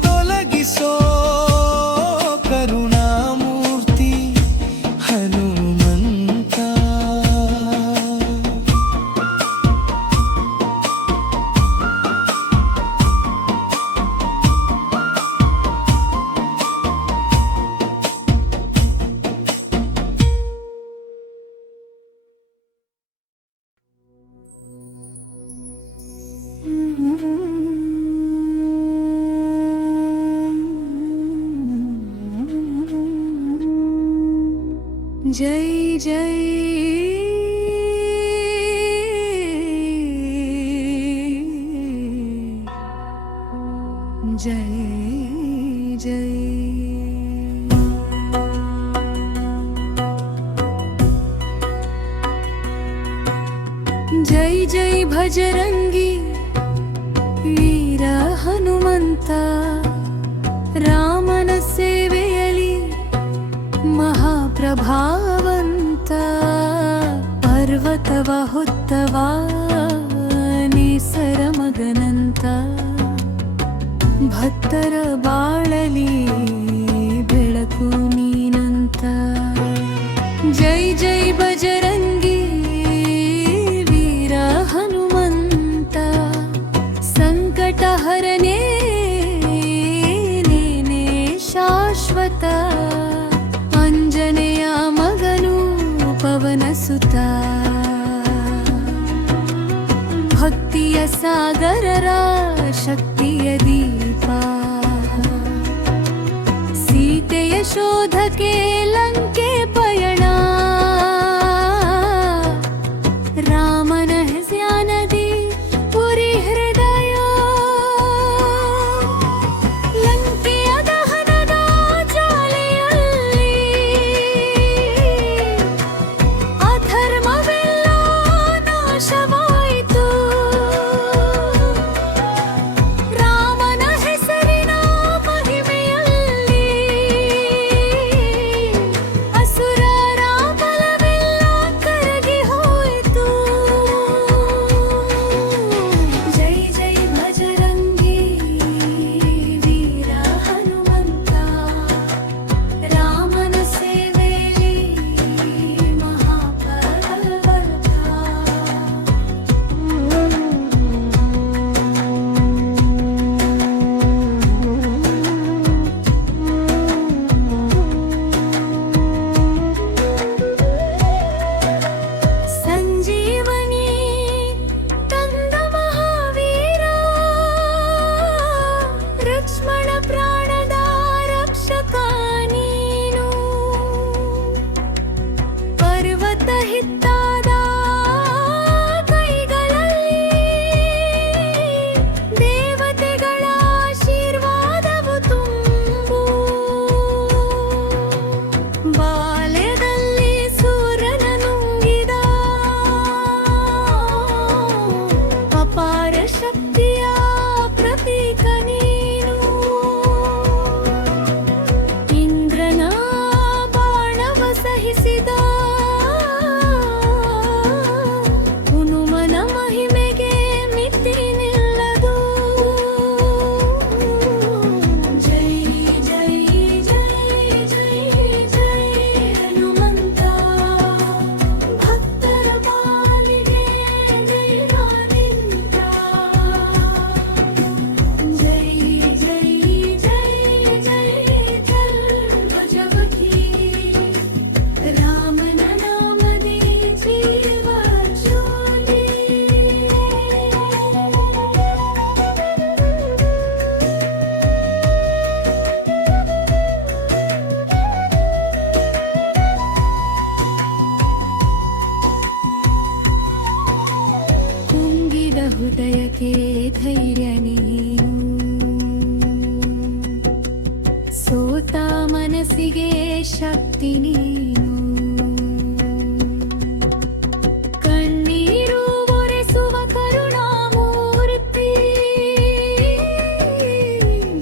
ತೊಲಗಿಸೋ ಕರುಣಾಮೂರ್ತಿ ಹನುಮಂತ जय जय जय जय जय जय भजरंगी वीर हनुमंत रामन सेवेयली ಮಹಾಪ್ರಭಾವಂತ ಪರ್ವತವ ಹೊತ್ತವ ನೇಸರ ಮಗನಂತ ಭಕ್ತರ ಬಾಳಲಿ ಬೆಳಕು ನೀನಂತ ಜೈ ಜೈ ಬಜರಂಗಿ ವೀರ ಹನುಮಂತ ಸಂಕಟ ಹರನೇ ನೀನೇ ಶಾಶ್ವತ ಅಂಜನೆಯ ಮಗನು ಪವನ ಸುತ ಭಕ್ತಿಯ ಸಾಗರರ ಶಕ್ತಿಯ ದೀಪ ಸೀತೆಯ ಶೋಧಕ್ಕೆ ಲಂಕೆ ಪಯಣ ರಾಮನ ಹೆಸ್ಯಾನದಿ ಪುರಿ ಹೃದಯ ಲಂಕೆಯ ದಹನದ ಜ್ವಾಲೆಯಲ್ಲಿ ಅಧರ್ಮವೆಲ್ಲ ನಾಶವಾಯಿತು ರಾಮನ ಹೆಸರಿನ ಮಹಿಮೆಯಲ್ಲಿ ಹೃದಯಕ್ಕೆ ಧೈರ್ಯ ನೀನು, ಸೋತ ಮನಸ್ಸಿಗೆ ಶಕ್ತಿ ನೀನು. ಕಣ್ಣೀರು ಒರೆಸುವ ಕರುಣಾಮೂರ್ತಿ,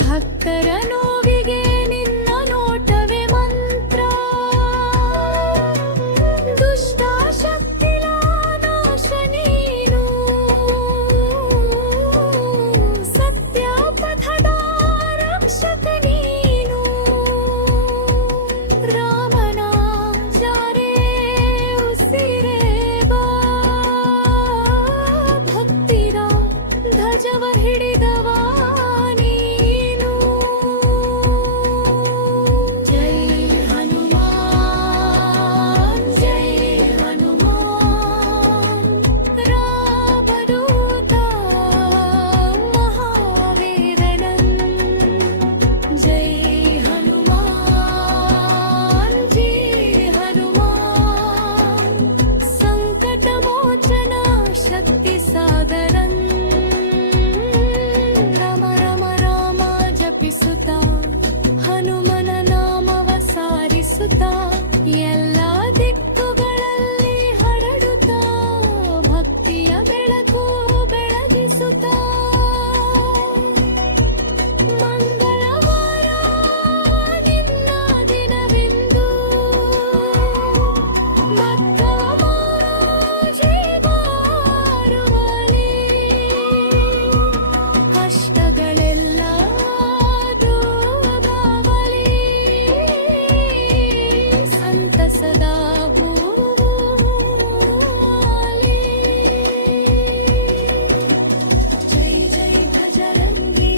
ಭಕ್ತರ ನೋವಿಗೆ ನಿನ್ನ ನೋಟವೇ ಮಂತ್ರ. ದುಷ್ಟ ಶಕ್ತಿಯ ನಾಶ ನೀನು, ಸತ್ಯ ಪಥದ ರಕ್ಷಕ ನೀನು. ರಾಮನ ಜಾರೆ ಉಸಿರೇ ಬಾ, ಭಕ್ತಿರ ಧ್ವಜವ ಹಿಡಿದವ ನೀನು. ಜೈ ಹನುಮಾನ್ ಜೈ ಹನುಮಾನ್, ರಾಮದೂತ ಮಹಾವೀರನಂ. ಜೈ ಹನುಮಾನ್ ಜೈ ಹನುಮಾನ್, ಸಂಕಟಮೋಚನ ಶಕ್ತಿ ಸಾಗರಂ. ರಾಮ ರಾಮ ರಾಮ ಜಪಿಸುತ್ತ ಹನುಮನ ನಾಮವ ಸಾರಿಸುತ್ತ, ಎಲ್ಲ ದಿಕ್ಕುಗಳಲ್ಲಿ ಹರಡುತ್ತ ಭಕ್ತಿಯ ಬೆಳಕು ಬೆಳಗಿಸುತ್ತ. ಮಂಗಳವಾರ ನಿನ್ನ ದಿನವೆಂದು ಮತ್ತ ಮಾಜಿ ಬಾರುವಲಿ, ಕಷ್ಟಗಳೆಲ್ಲ ದೂರವಾಗಲಿ, ಸಂತಸದ ಹೂವಾಗಲಿ. ಜೈ ಜೈ ಭಜರಂಗಿ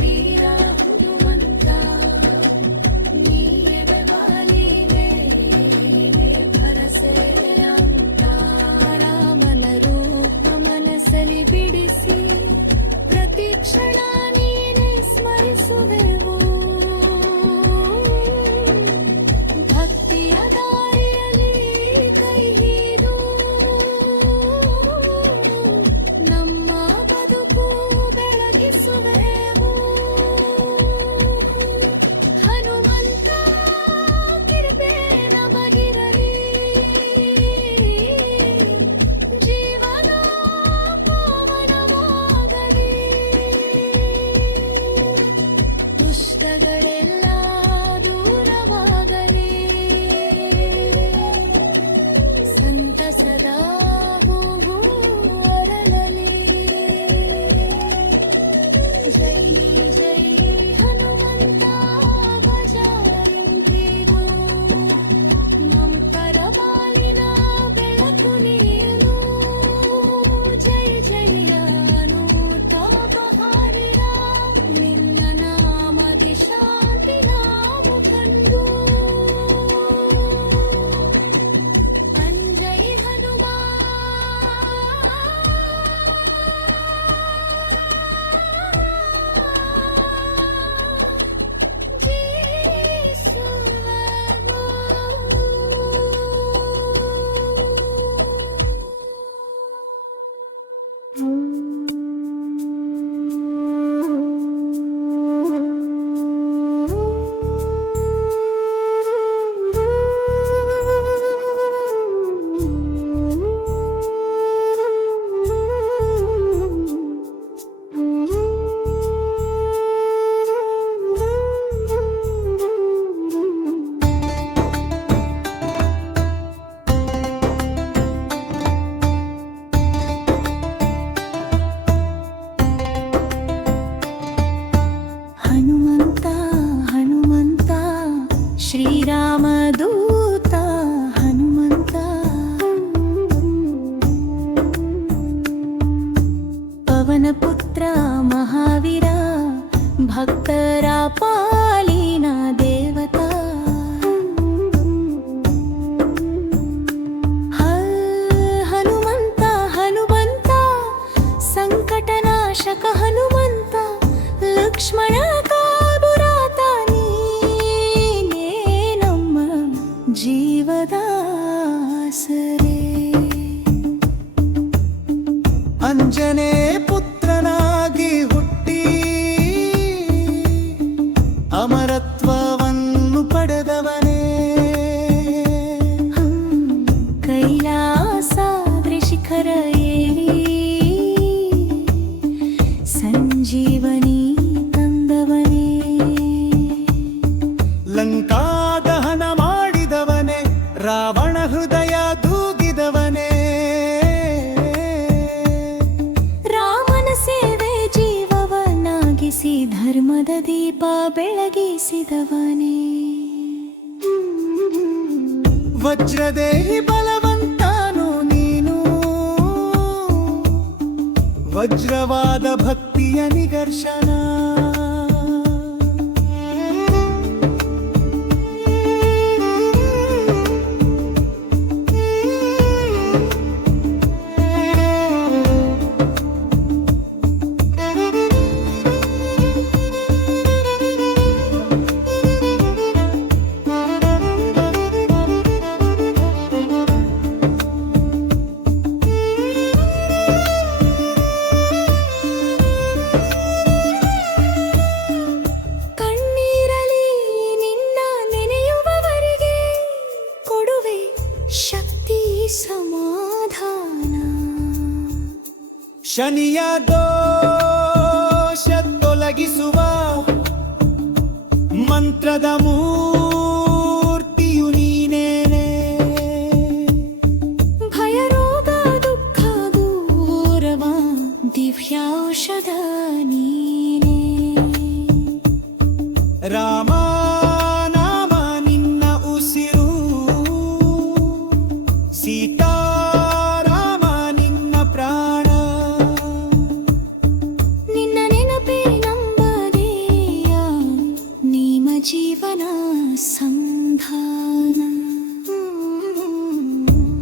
ವೀರ ಹನುಮಂತ, ನೀನೆ ಬಾಲಿವೆ ಭರಸೆ ಅಂತ. ರಾಮನ ರೂಪ ಮನಸ್ಸಲ್ಲಿ ಬಿಡಿಸಿ ಪ್ರತಿ ಕ್ಷಣ ನೀನೆ ಸ್ಮರಿಸುವೆವು. ಭಕ್ತಿಯ ದಾರಿಯಲ್ಲಿ ಕೈ ಹಿಡಿದು ನಮ್ಮ ಬದುಕು ಬೆಳಗಿಸುವೆವು. ಹನುಮಂತ ಕೃಪೆ ನಮಗಿರಲಿ, ಜೀವನ ಪಾವನವಾಗಲಿ, ದುಷ್ಟಗಳೆಲ್ಲ ದೂರವಾಗಲಿ, ಸಂತಸದ ಹೂವು ಅರಳಲಿ. ಜೈ ಜೈ ಹನುಮಂತ ಭಜರಂಗಿದು, ಮಂತರ ಬಾಲಿನ ಬೆಳಕು ನೀನು. ಜೈ ಜೈ ನಾನು ತಾಪಹಾರಿರ, ನಿನ್ನ ನಾಮದಿ ಶಾಂತಿ ನಾವು ಕಂಡು. ಅಂಜೈ ಹನುಮಾ ಶ್ರೀರಾಮದೂತ ಹನುಮಂತ, ಪವನಪುತ್ರ ಮಹಾವೀರ, ಭಕ್ತರ ಪಾಲಿನ ದೇವತಾ. ಹನುಮಂತ ಹನುಮಂತ, ಸಂಕಟನಾಶಕ ಹನುಮಂತ, ಲಕ್ಷ್ಮಣ ಕಾಬುರಾತ ನೀನೇ ನಮ್ಮ ರಾವಣ ಹೃದಯ ದೂಗಿದವನೇ, ರಾಮನ ಸೇವೆ ಜೀವವನ್ನಾಗಿಸಿ ಧರ್ಮದ ದೀಪ ಬೆಳಗಿಸಿದವನೇ. ವಜ್ರದೇಹಿ ಬಲವಂತನು ನೀನು, ವಜ್ರವಾದ ಭಕ್ತಿಯ ನಿದರ್ಶನ. ಕಣ್ಣೀರಲಿ ನಿನ್ನ ನೆನೆಯುವವರಿಗೆ ಕೊಡುವೆ ಶಕ್ತಿ ಸಮಾಧಾನ. ಶನಿಯ ದೋಷ ತೊಲಗಿಸುವ ಮಂತ್ರದ ಮೂರ್ತಿಯು ನೀನೇನೆ. ಭಯ ರೋಗ ದುಃಖ ದೂರವ ದಿವ್ಯೌಷಧ ನೀನೇ. ರಾಮ ನಾಮ ನಿನ್ನ ಉಸಿರು, ಸೀತಾರಾಮ ನಿನ್ನ ಪ್ರಾಣ. ನಿನ್ನ ನೆನಪೇ ನಂಬದೆಯ ನಿಮ್ಮ ಜೀವನ ಸಂಧಾನ.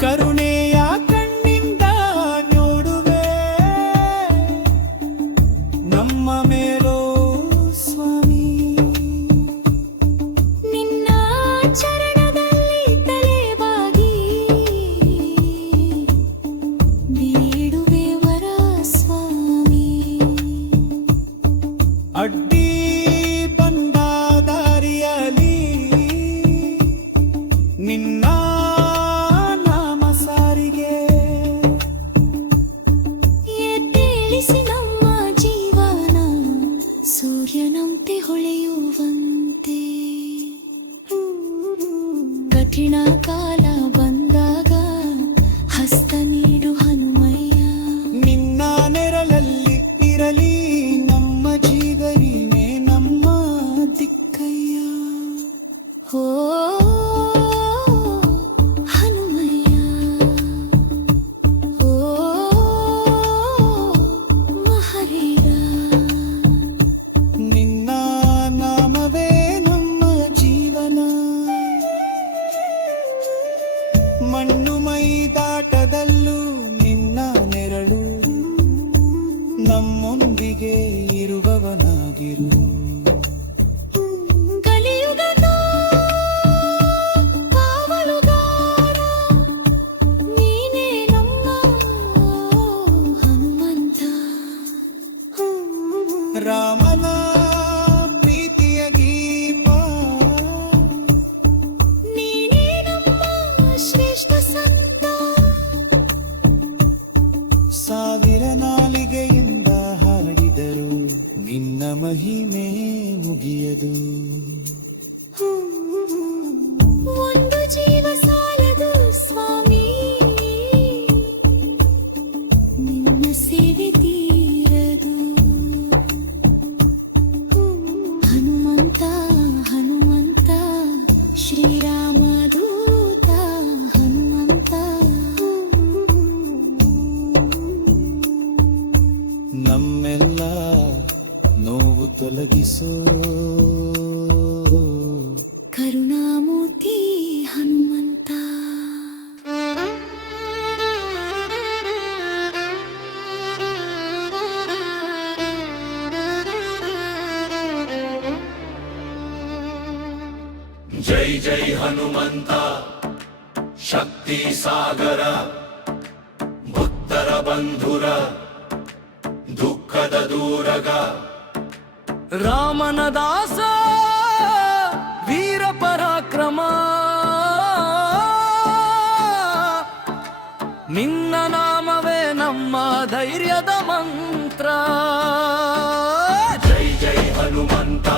ಕರುಣೆಯ ಕಣ್ಣಿಂದ ನೋಡುವೆ ನಮ್ಮ ಮೇಲೋ ಸ್ವಾಮಿ. ನಿನ್ನ ಚರಣದಲ್ಲಿ ತಲೆ ಬಾಗಿ ಬೇಡುವೆ ವರ ಸ್ವಾಮಿ. ಅಡ್ಡಿ ಬಂದ ದಾರಿಯಲ್ಲಿ ನಿನ್ನ ನಾಮ ಸಾರಿಗೆ. ಎದ್ದೇಳಿಸಿ ನಮ್ಮ ಜೀವನ ಸೂರ್ಯನಂತೆ ಹೊಳೆಯುವಂತೆ. ಕಠಿಣ ಕಾಲ ಬಂದಾಗ ಹಸ್ತ ನೀಡು ಹನುಮಯ್ಯ. ನಿನ್ನ ನೆರಳಲ್ಲಿ ಇರಲಿ ನಮ್ಮ ಜೀವನೇ ನಮ್ಮ ದಿಕ್ಕಯ್ಯ. ಹೋ ಹನುಮಯ್ಯ, ಓ ಮಹರೇಗ. ನಿನ್ನ ನಾಮವೇ ನಮ್ಮ ಜೀವನ. ಮಣ್ಣು ಮೈದಾಟದಲ್ಲೂ ನಿನ್ನ ನೆರಳು, ನಮ್ಮೊಂದಿಗೆ ಇರುವವನಾಗಿರು. ಕಲಿಯುಗದ ಕಾವಲುಗಾರ ನೀನೇ ನಮ್ಮ ಹನುಮಂತ. ರಾಮನ ಪ್ರೀತಿಯ ದೀಪ, ನೀನೇ ನಮ್ಮ ಶ್ರೇಷ್ಠ ಸಂತ. ಸಾವಿರ ನಾಲಿಗೆಯಿಂದ ಹಾಡಿದರು ನಿನ್ನ ಮಹಿಮೆ ಮುಗಿಯದು. ಒಂದು ಜೀವ ಸಾಲದು ಸ್ವಾಮಿ, ನಿನ್ನ ಸೇವೆ ತೀರದು. ಹನುಮಂತ ಹನುಮಂತ ಶ್ರೀರಾಮ ದೂತ ಹನುಮಂತ. ನಮ್ಮೆಲ್ಲ ನೋವು ತೊಲಗಿಸೋ ಕರುಣಾಮೂರ್ತಿ ಹನುಮಂತ. ಜೈ ಜೈ ಹನುಮಂತ ಶಕ್ತಿ ಸಾಗರ, ಭಕ್ತರ ಬಂಧುರ ದುಃಖದ ದೂರಗ. ರಾಮನ ದಾಸ ವೀರ ಪರಾಕ್ರಮ, ನಿನ್ನ ನಾಮವೇ ನಮ್ಮ ಧೈರ್ಯದ ಮಂತ್ರ. ಜೈ ಜೈ ಹನುಮಂತ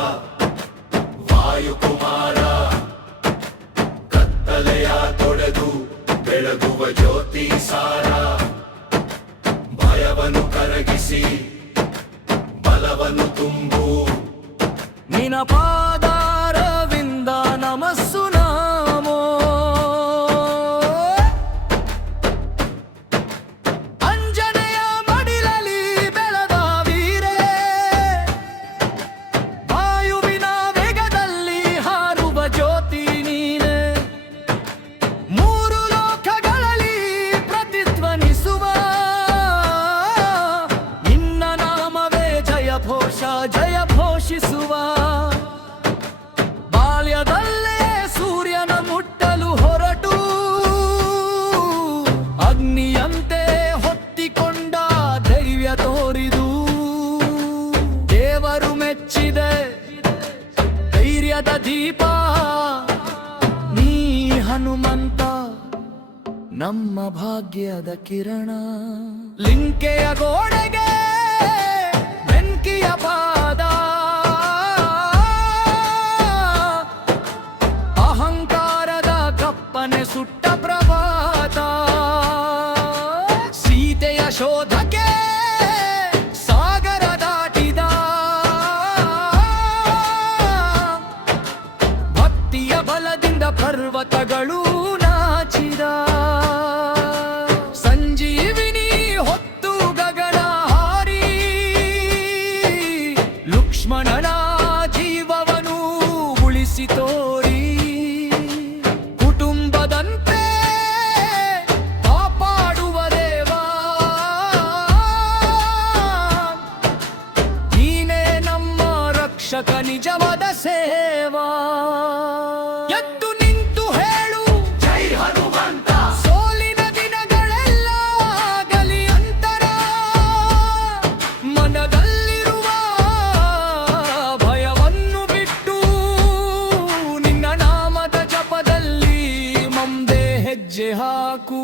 ವಾಯುಕುಮಾರ, ಕತ್ತಲೆಯ ತೊಡೆ ಬೆಳಗುವ ಜ್ಯೋತಿ ಸಾರ ಭಯವನ್ನು ಕರಗಿಸಿ ಬಲವನ್ನು ತುಂಬು ನಿನ ಪಾದಾರವಿಂದ ನಮಸ್ಸು ನಾಮೋ ಅಂಜನೆಯ ಮಡಿಲಲ್ಲಿ ಬೆಳೆದ ವೀರೇ ವಾಯುವಿನ ವೇಗದಲ್ಲಿ ಹಾರುವ ಜ್ಯೋತಿ ನೀನೆ ಮೂರು ಲೋಕಗಳಲ್ಲಿ ಪ್ರತಿಧ್ವನಿಸುವ ನಿನ್ನ ನಾಮವೇ ಜಯ ಘೋಷಿಸುವ ಬಾಲ್ಯದಲ್ಲೇ ಸೂರ್ಯನ ಮುಟ್ಟಲು ಹೊರಟು ಅಗ್ನಿಯಂತೆ ಹೊತ್ತಿಕೊಂಡ ಧೈರ್ಯ ತೋರಿದು ದೇವರು ಮೆಚ್ಚಿದೆ ಧೈರ್ಯದ ದೀಪ ನೀ ಹನುಮಂತ ನಮ್ಮ ಭಾಗ್ಯದ ಕಿರಣ ಲಿಂಕೆಯ ಗೋಡೆಗೆ ಬೆಂಕಿಯ ಪಾದ ಅಹಂಕಾರದ ಕಪ್ಪನೆ ಸುಟ್ಟ ಪ್ರಭಾತ ಸೀತೆಯ ಶೋಧಕ್ಕೆ ಸಾಗರ ದಾಟಿದ ಭಕ್ತಿಯ ಬಲದಿಂದ ಪರ್ವತಗಳು ನಾಚಿದ ಸಂಜೀವಿನಿ ಹೊತ್ತು ಗಗನ ಹಾರಿ ಲಕ್ಷ್ಮಣನ ಜೀವವನ್ನು ಉಳಿಸಿ ತೋರಿ ಕುಟುಂಬದಂತೆ ಕಾಪಾಡುವ ದೇವಾ ನೀನೇ ನಮ್ಮ ರಕ್ಷಕ ನಿಜವಾದ ಸೇವಾ ಎದ್ದು ನಿಂತು ಹೇಳು ಜೈ ಹನುಮಂತ ಸೋಲಿನ ದಿನಗಳೆಲ್ಲ ಆಗಲಿ ಅಂತರ ಮನದಲ್ಲಿರುವ ಭಯವನ್ನು ಬಿಟ್ಟು ನಿನ್ನ ನಾಮದ ಜಪದಲ್ಲಿ ಮುಂದೆ ಹೆಜ್ಜೆ ಹಾಕು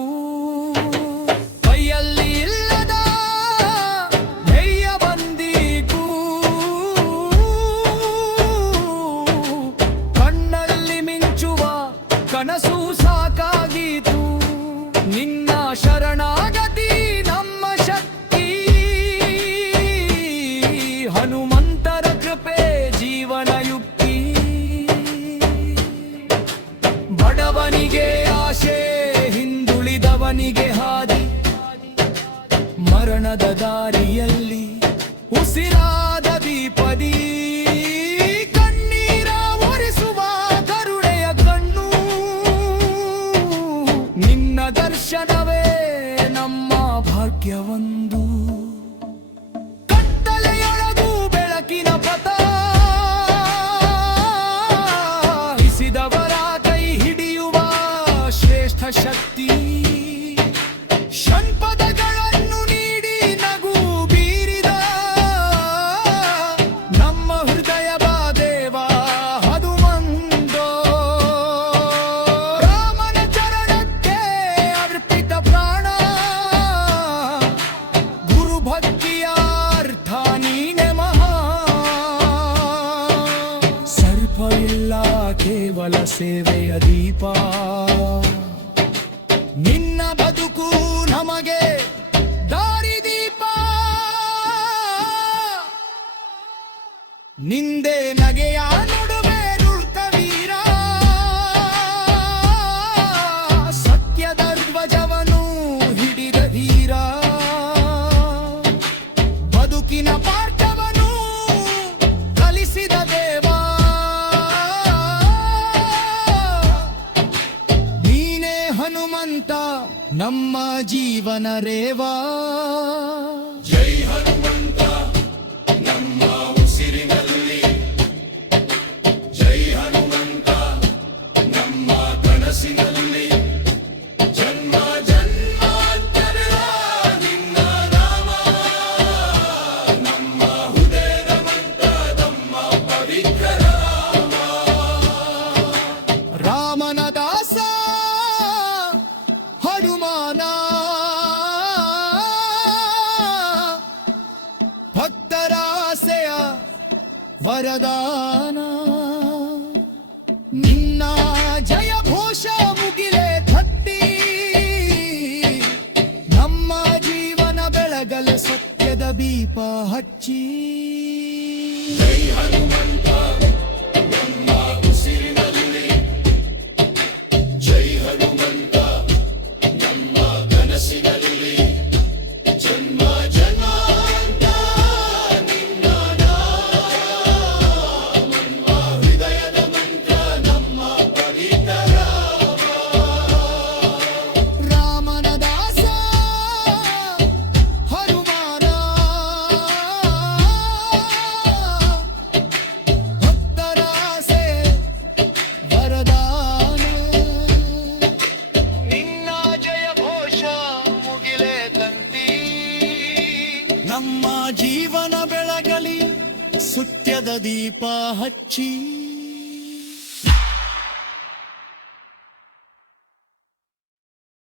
ಕೈಯಲ್ಲಿ ಇಲ್ಲದ ಧ್ಯೇಯ ಬಂದೀಕು ಕಣ್ಣಲ್ಲಿ ಮಿಂಚುವ ಕನಸು ಸಾಕಾಗೀತು ನಿನ್ನ ಶರಣಾಗತಿ ನಮ್ಮ ಶಕ್ತಿ ಹನುಮಂತರ ಕೃಪೆ ಜೀವನ ಯುಕ್ತಿ ಬಡವನಿಗೆ ಆಶೆ ಹಿಂದುಳಿದವನಿಗೆ ಹಾದಿ ಮರಣದ ದಾರಿಯಲ್ಲಿ ಉಸಿರಾದ ದೀಪದಿ ಕಣ್ಣೀರ ಒರೆಸುವ ಕರುಣೆಯ ಕಣ್ಣು ನಿನ್ನ ದರ್ಶನವೇ ನಮ್ಮ ಭಾಗ್ಯವೊಂದು ಕತ್ತಲೆಯೊಳಗೂ ಬೆಳಕಿನ ಪಥ ಹಿಸಿದವರ ಕೈ ಹಿಡಿಯುವ ಶ್ರೇಷ್ಠ ಶಕ್ತಿ ಷಣ್ಪದಗಳನ್ನು ನೀಡಿ ನಗು ಬೀರಿದ ನಮ್ಮ ಹೃದಯ ದೇವ ಹನುಮಂತೋ ರಾಮನ ಚರಣಕ್ಕೆ ಅರ್ಪಿತ ಪ್ರಾಣ ಗುರು ಭಕ್ತಿಯ ಅರ್ಥ ನೀನೆ ಮಹಾ ಸರ್ಪ ಇಲ್ಲ ಕೇವಲ ಸೇವೆಯ ದೀಪ ನಿನ್ನ ಬದುಕು ನಮಗೆ ದಾರಿದೀಪ ನಿಂದೆ ನಗೆಯ ನಡುವೆ ನುಡ್ತ ವೀರ ಸತ್ಯದ ಧ್ವಜವನ್ನು ಹಿಡಿದ ಧೀರ ಬದುಕಿನ ಪಾಠವನ್ನು ಕಲಿಸಿದ ದೇವಾ ನೀನೇ ಹನುಮಂತ ನಮ್ಮ ಜೀವನ ರೇವಾ ಜೈ ಹನುಮಂತ ನಮ್ಮ ಉಸಿರಿನಲ್ಲಿ ಜೈ ಹನುಮಂತ ನಮ್ಮ ಕನಸಿನಲ್ಲಿ ಜನ್ಮ ಜನ್ಮಾಂತರ ನಿನ್ನ ನಾಮ ನಮ್ಮ ಹೃದಯದ ಮಂತ್ರ ನಮ್ಮ ಪವಿತ್ರ ರಾಮನ ದಾಸ ಹನುಮಾನ ಭಕ್ತರ ಆಸೆಯ ವರದಾನ ನಿನ್ನ ಜಯ ಘೋಷ ಮುಗಿಲೆ ಥತ್ತಿ ಹಚ್ಚಿ ಜೈ ಹನುಮಂತ ನಮ್ಮ ಉಸಿರಿನಲ್ಲಿ ಜೈ ಹನುಮಂತ ನಮ್ಮ ಕನಸಿನಲ್ಲಿ ಜನ್ಮ ಜನ್ಮಾಂತ ನಿನ್ನ ನಾಮ ಹೃದಯದ ಮಂತ್ರ ನಮ್ಮ ಪವಿತ್ರ ರಾಮನ ದಾಸ ಹನುಮಾನ ಭಕ್ತರಾಸೆ ವರದಾನ ನಿನ್ನ ಜಯ ಘೋಷ ಮುಗಿಲೆ ತಂತಿ ನಮ್ಮ ಜೀವನ ಬೆಳಗಲಿ ಸುತ್ಯದ ದೀಪ ಹಚ್ಚಿ